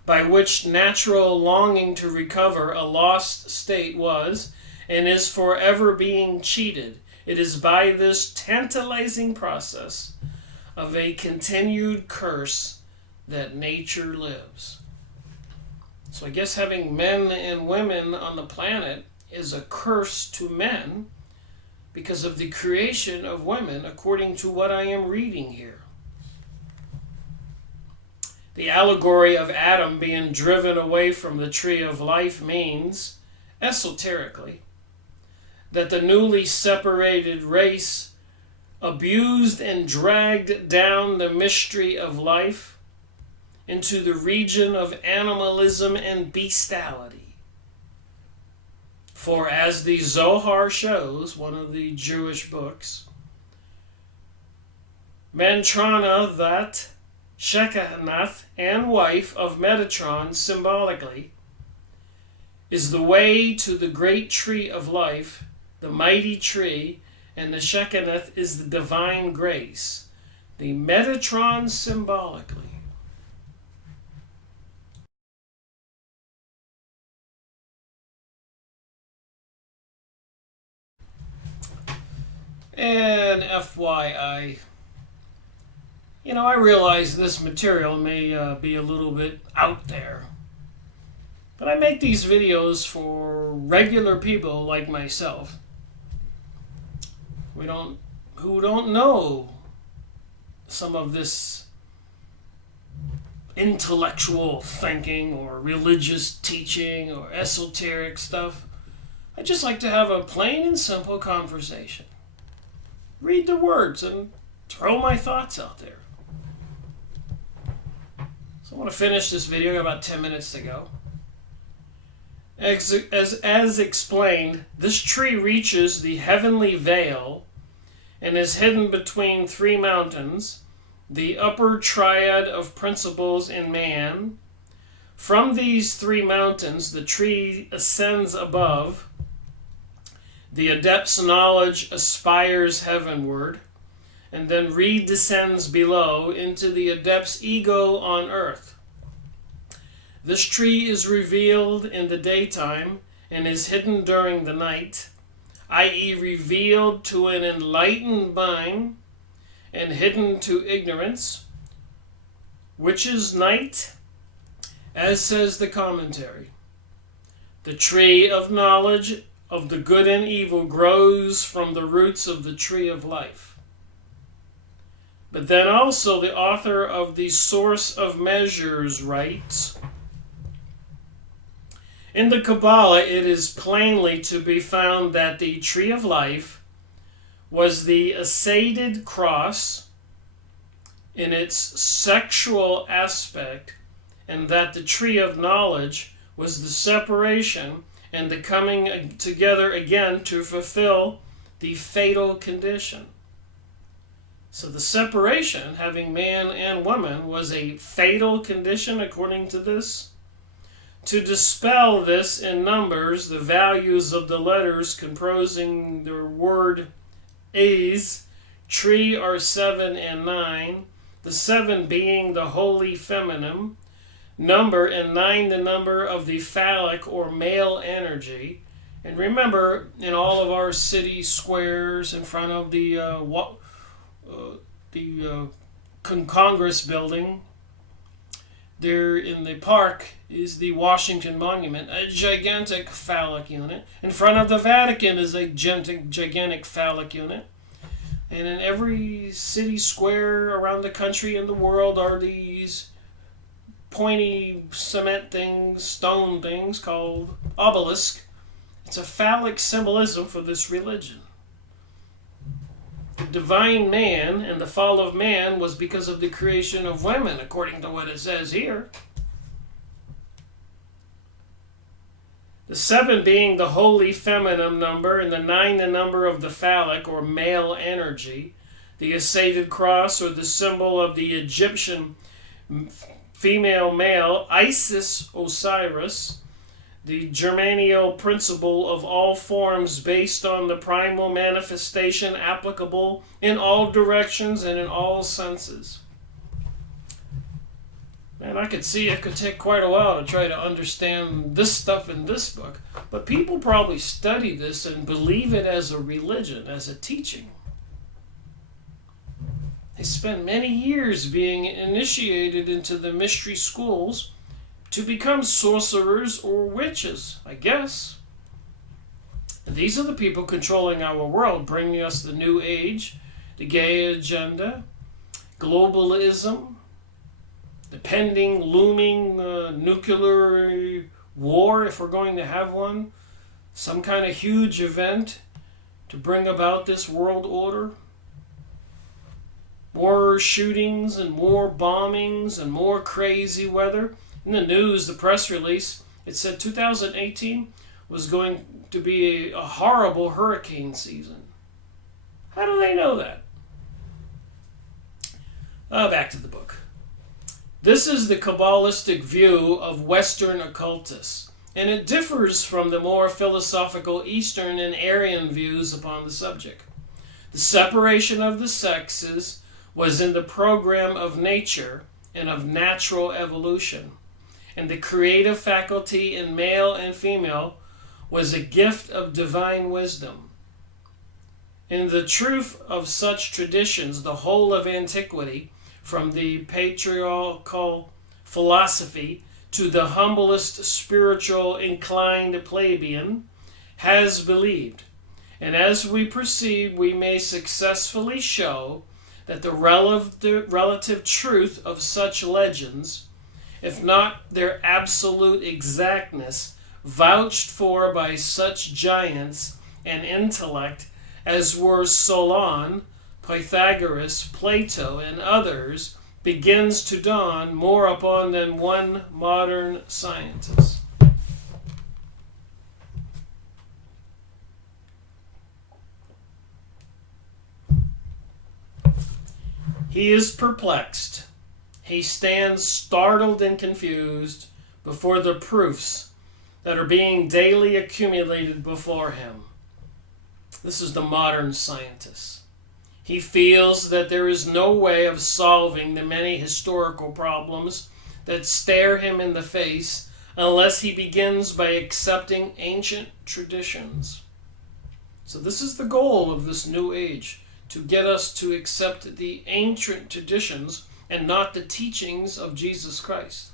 by which natural longing to recover a lost state was and is forever being cheated. It is by this tantalizing process of a continued curse that nature lives. So I guess having men and women on the planet is a curse to men because of the creation of women, according to what I am reading here. The allegory of Adam being driven away from the tree of life means, esoterically, that the newly separated race abused and dragged down the mystery of life into the region of animalism and bestiality. For as the Zohar shows, one of the Jewish books, Mantrana, that Shekinah and wife of Metatron symbolically, is the way to the great tree of life, the mighty tree, and the Shekinah is the divine grace, the Metatron symbolically. And FYI, I realize this material may be a little bit out there, but I make these videos for regular people like myself who don't know some of this intellectual thinking or religious teaching or esoteric stuff. I just like to have a plain and simple conversation. Read the words and throw my thoughts out there. So I want to finish this video. I got about 10 minutes to go. As explained, this tree reaches the heavenly veil and is hidden between three mountains, the upper triad of principles in man. From these three mountains, the tree ascends above. The adept's knowledge aspires heavenward, and then redescends below into the adept's ego on earth. This tree is revealed in the daytime and is hidden during the night, i.e. revealed to an enlightened mind, and hidden to ignorance, which is night, as says the commentary. The tree of knowledge of the good and evil grows from the roots of the tree of life. But then also the author of the Source of Measures writes, in the Kabbalah it is plainly to be found that the tree of life was the ascended cross in its sexual aspect, and that the tree of knowledge was the separation and the coming together again to fulfill the fatal condition. So the separation, having man and woman, was a fatal condition according to this. To dispel this in numbers, the values of the letters composing the word A's, tree are 7 and 9, the 7 being the holy feminine number, and 9 the number of the phallic or male energy. And remember, in all of our city squares in front of the Congress building, there in the park is the Washington Monument, a gigantic phallic unit. In front of the Vatican is a gigantic phallic unit. And in every city square around the country and the world are these pointy cement things, stone things called obelisk. It's a phallic symbolism for this religion. The divine man and the fall of man was because of the creation of women, according to what it says here. The 7 being the holy feminine number, and the 9 the number of the phallic or male energy. The ascended cross, or the symbol of the Egyptian female male, Isis Osiris. The Germanial principle of all forms based on the primal manifestation applicable in all directions and in all senses. Man, I could see it could take quite a while to try to understand this stuff in this book, but people probably study this and believe it as a religion, as a teaching. They spend many years being initiated into the mystery schools to become sorcerers or witches, I guess. And these are the people controlling our world, bringing us the New Age, the gay agenda, globalism, the pending, looming nuclear war, if we're going to have one, some kind of huge event to bring about this world order. More shootings and more bombings and more crazy weather. In the news, the press release, it said 2018 was going to be a horrible hurricane season. How do they know that? Back to the book. This is the Kabbalistic view of Western occultists, and it differs from the more philosophical Eastern and Aryan views upon the subject. The separation of the sexes was in the program of nature and of natural evolution, and the creative faculty in male and female was a gift of divine wisdom. In the truth of such traditions, the whole of antiquity, from the patriarchal philosophy to the humblest spiritual inclined plebeian, has believed. And as we proceed, we may successfully show that the relative truth of such legends, if not their absolute exactness, vouched for by such giants and intellect as were Solon, Pythagoras, Plato, and others, begins to dawn more upon than one modern scientist. He is perplexed. He stands startled and confused before the proofs that are being daily accumulated before him. This is the modern scientist. He feels that there is no way of solving the many historical problems that stare him in the face unless he begins by accepting ancient traditions. So this is the goal of this New Age, to get us to accept the ancient traditions and not the teachings of Jesus Christ.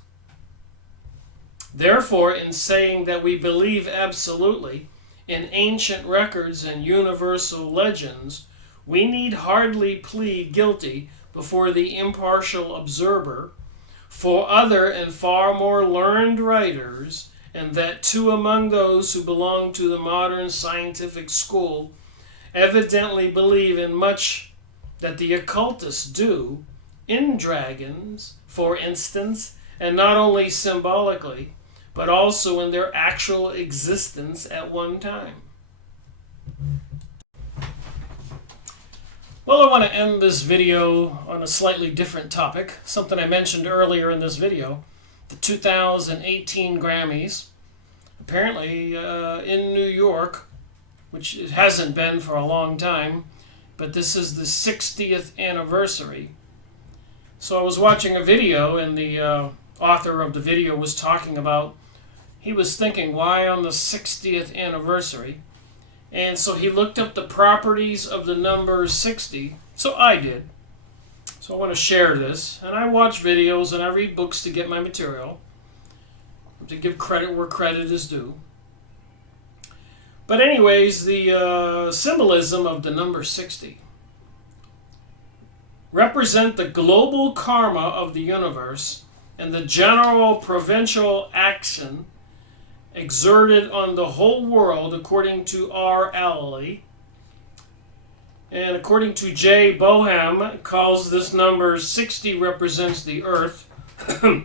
Therefore, in saying that we believe absolutely in ancient records and universal legends, we need hardly plead guilty before the impartial observer, for other and far more learned writers, and that too among those who belong to the modern scientific school, evidently believe in much that the occultists do, in dragons, for instance, and not only symbolically, but also in their actual existence at one time. Well, I want to end this video on a slightly different topic, something I mentioned earlier in this video. The 2018 Grammys, apparently in New York, which it hasn't been for a long time, but this is the 60th anniversary. So I was watching a video, and the author of the video was talking about, he was thinking, why on the 60th anniversary? And so he looked up the properties of the number 60. So I did. So I want to share this. And I watch videos and I read books to get my material, to give credit where credit is due. But anyways, the symbolism of the number 60 represent the global karma of the universe and the general provincial action exerted on the whole world according to R. Alley. And according to J. Boham, calls this number 60 represents the earth. The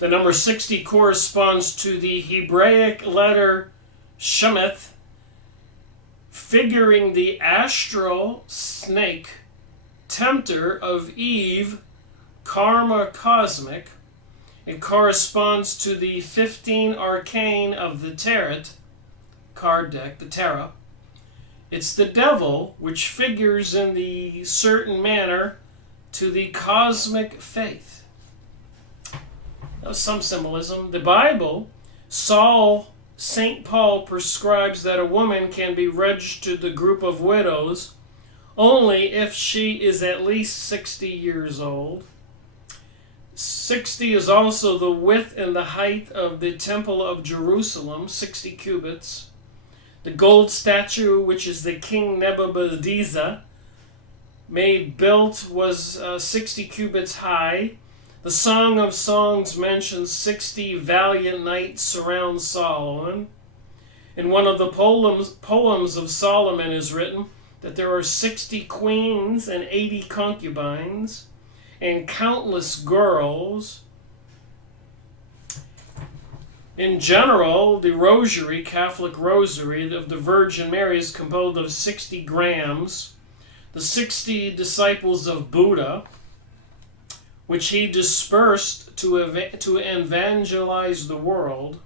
number 60 corresponds to the Hebraic letter Shemeth, figuring the astral snake, tempter of Eve, karma cosmic. It corresponds to the 15 arcane of the Tarot card deck, the Tarot. It's the devil, which figures in the certain manner to the cosmic faith. Now, some symbolism. The Bible, St. Paul prescribes that a woman can be registered to the group of widows only if she is at least 60 years old. 60 is also the width and the height of the Temple of Jerusalem, 60 cubits. The gold statue, which is the King Nebuchadnezzar built, was 60 cubits high. The Song of Songs mentions 60 valiant knights surround Solomon. In one of the poems of Solomon is written that there are 60 queens and 80 concubines and countless girls. In general, the rosary, Catholic rosary of the Virgin Mary is composed of 60 grams. The 60 disciples of Buddha, which he dispersed to evangelize the world.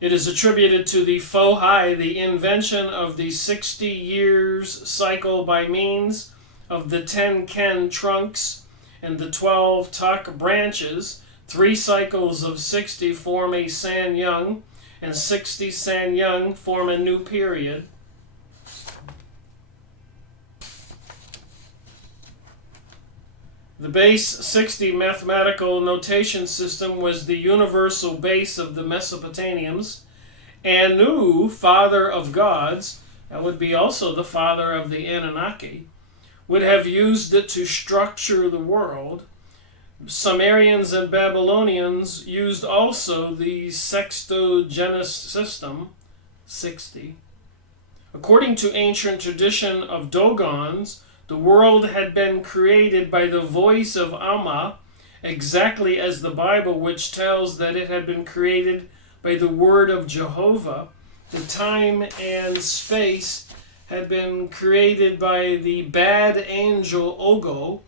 It is attributed to the Fohai, the invention of the 60 years cycle by means of the 10 Ken trunks and the 12 Tak branches. 3 cycles of 60 form a San Yung, and 60 San Yung form a new period. The base 60 mathematical notation system was the universal base of the Mesopotamians. Anu, father of gods, that would be also the father of the Anunnaki, would have used it to structure the world. Sumerians and Babylonians used also the sextogenous system, 60. According to ancient tradition of Dogons, the world had been created by the voice of Amma, exactly as the Bible, which tells that it had been created by the word of Jehovah. The time and space had been created by the bad angel Ogo,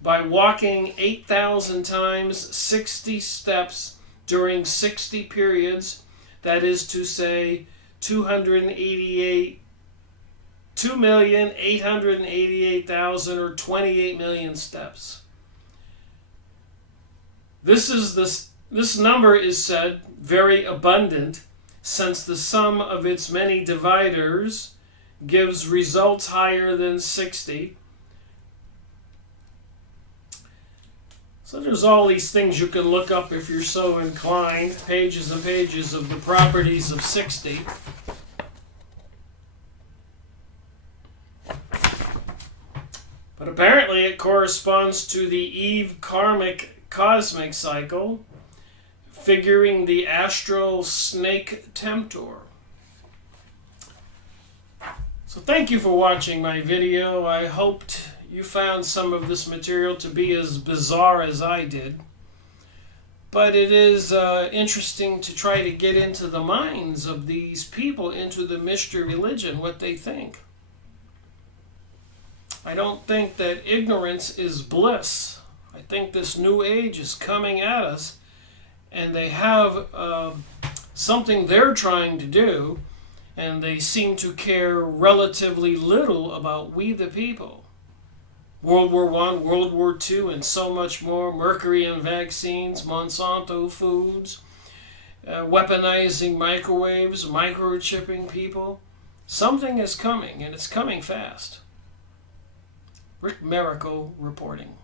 by walking 8,000 times 60 steps during 60 periods, that is to say 2,888,000 or 28 million steps. This number is said very abundant, since the sum of its many dividers gives results higher than 60. So there's all these things you can look up if you're so inclined. Pages and pages of the properties of 60. But apparently it corresponds to the Eve karmic cosmic cycle, figuring the astral snake tempter. So thank you for watching my video. I hoped you found some of this material to be as bizarre as I did. But it is interesting to try to get into the minds of these people, into the mystery religion, what they think. I don't think that ignorance is bliss. I think this new age is coming at us, and they have something they're trying to do, and they seem to care relatively little about we the people. World War I, World War II, and so much more. Mercury in vaccines, Monsanto foods, weaponizing microwaves, microchipping people. Something is coming, and it's coming fast. Rick Miracle reporting.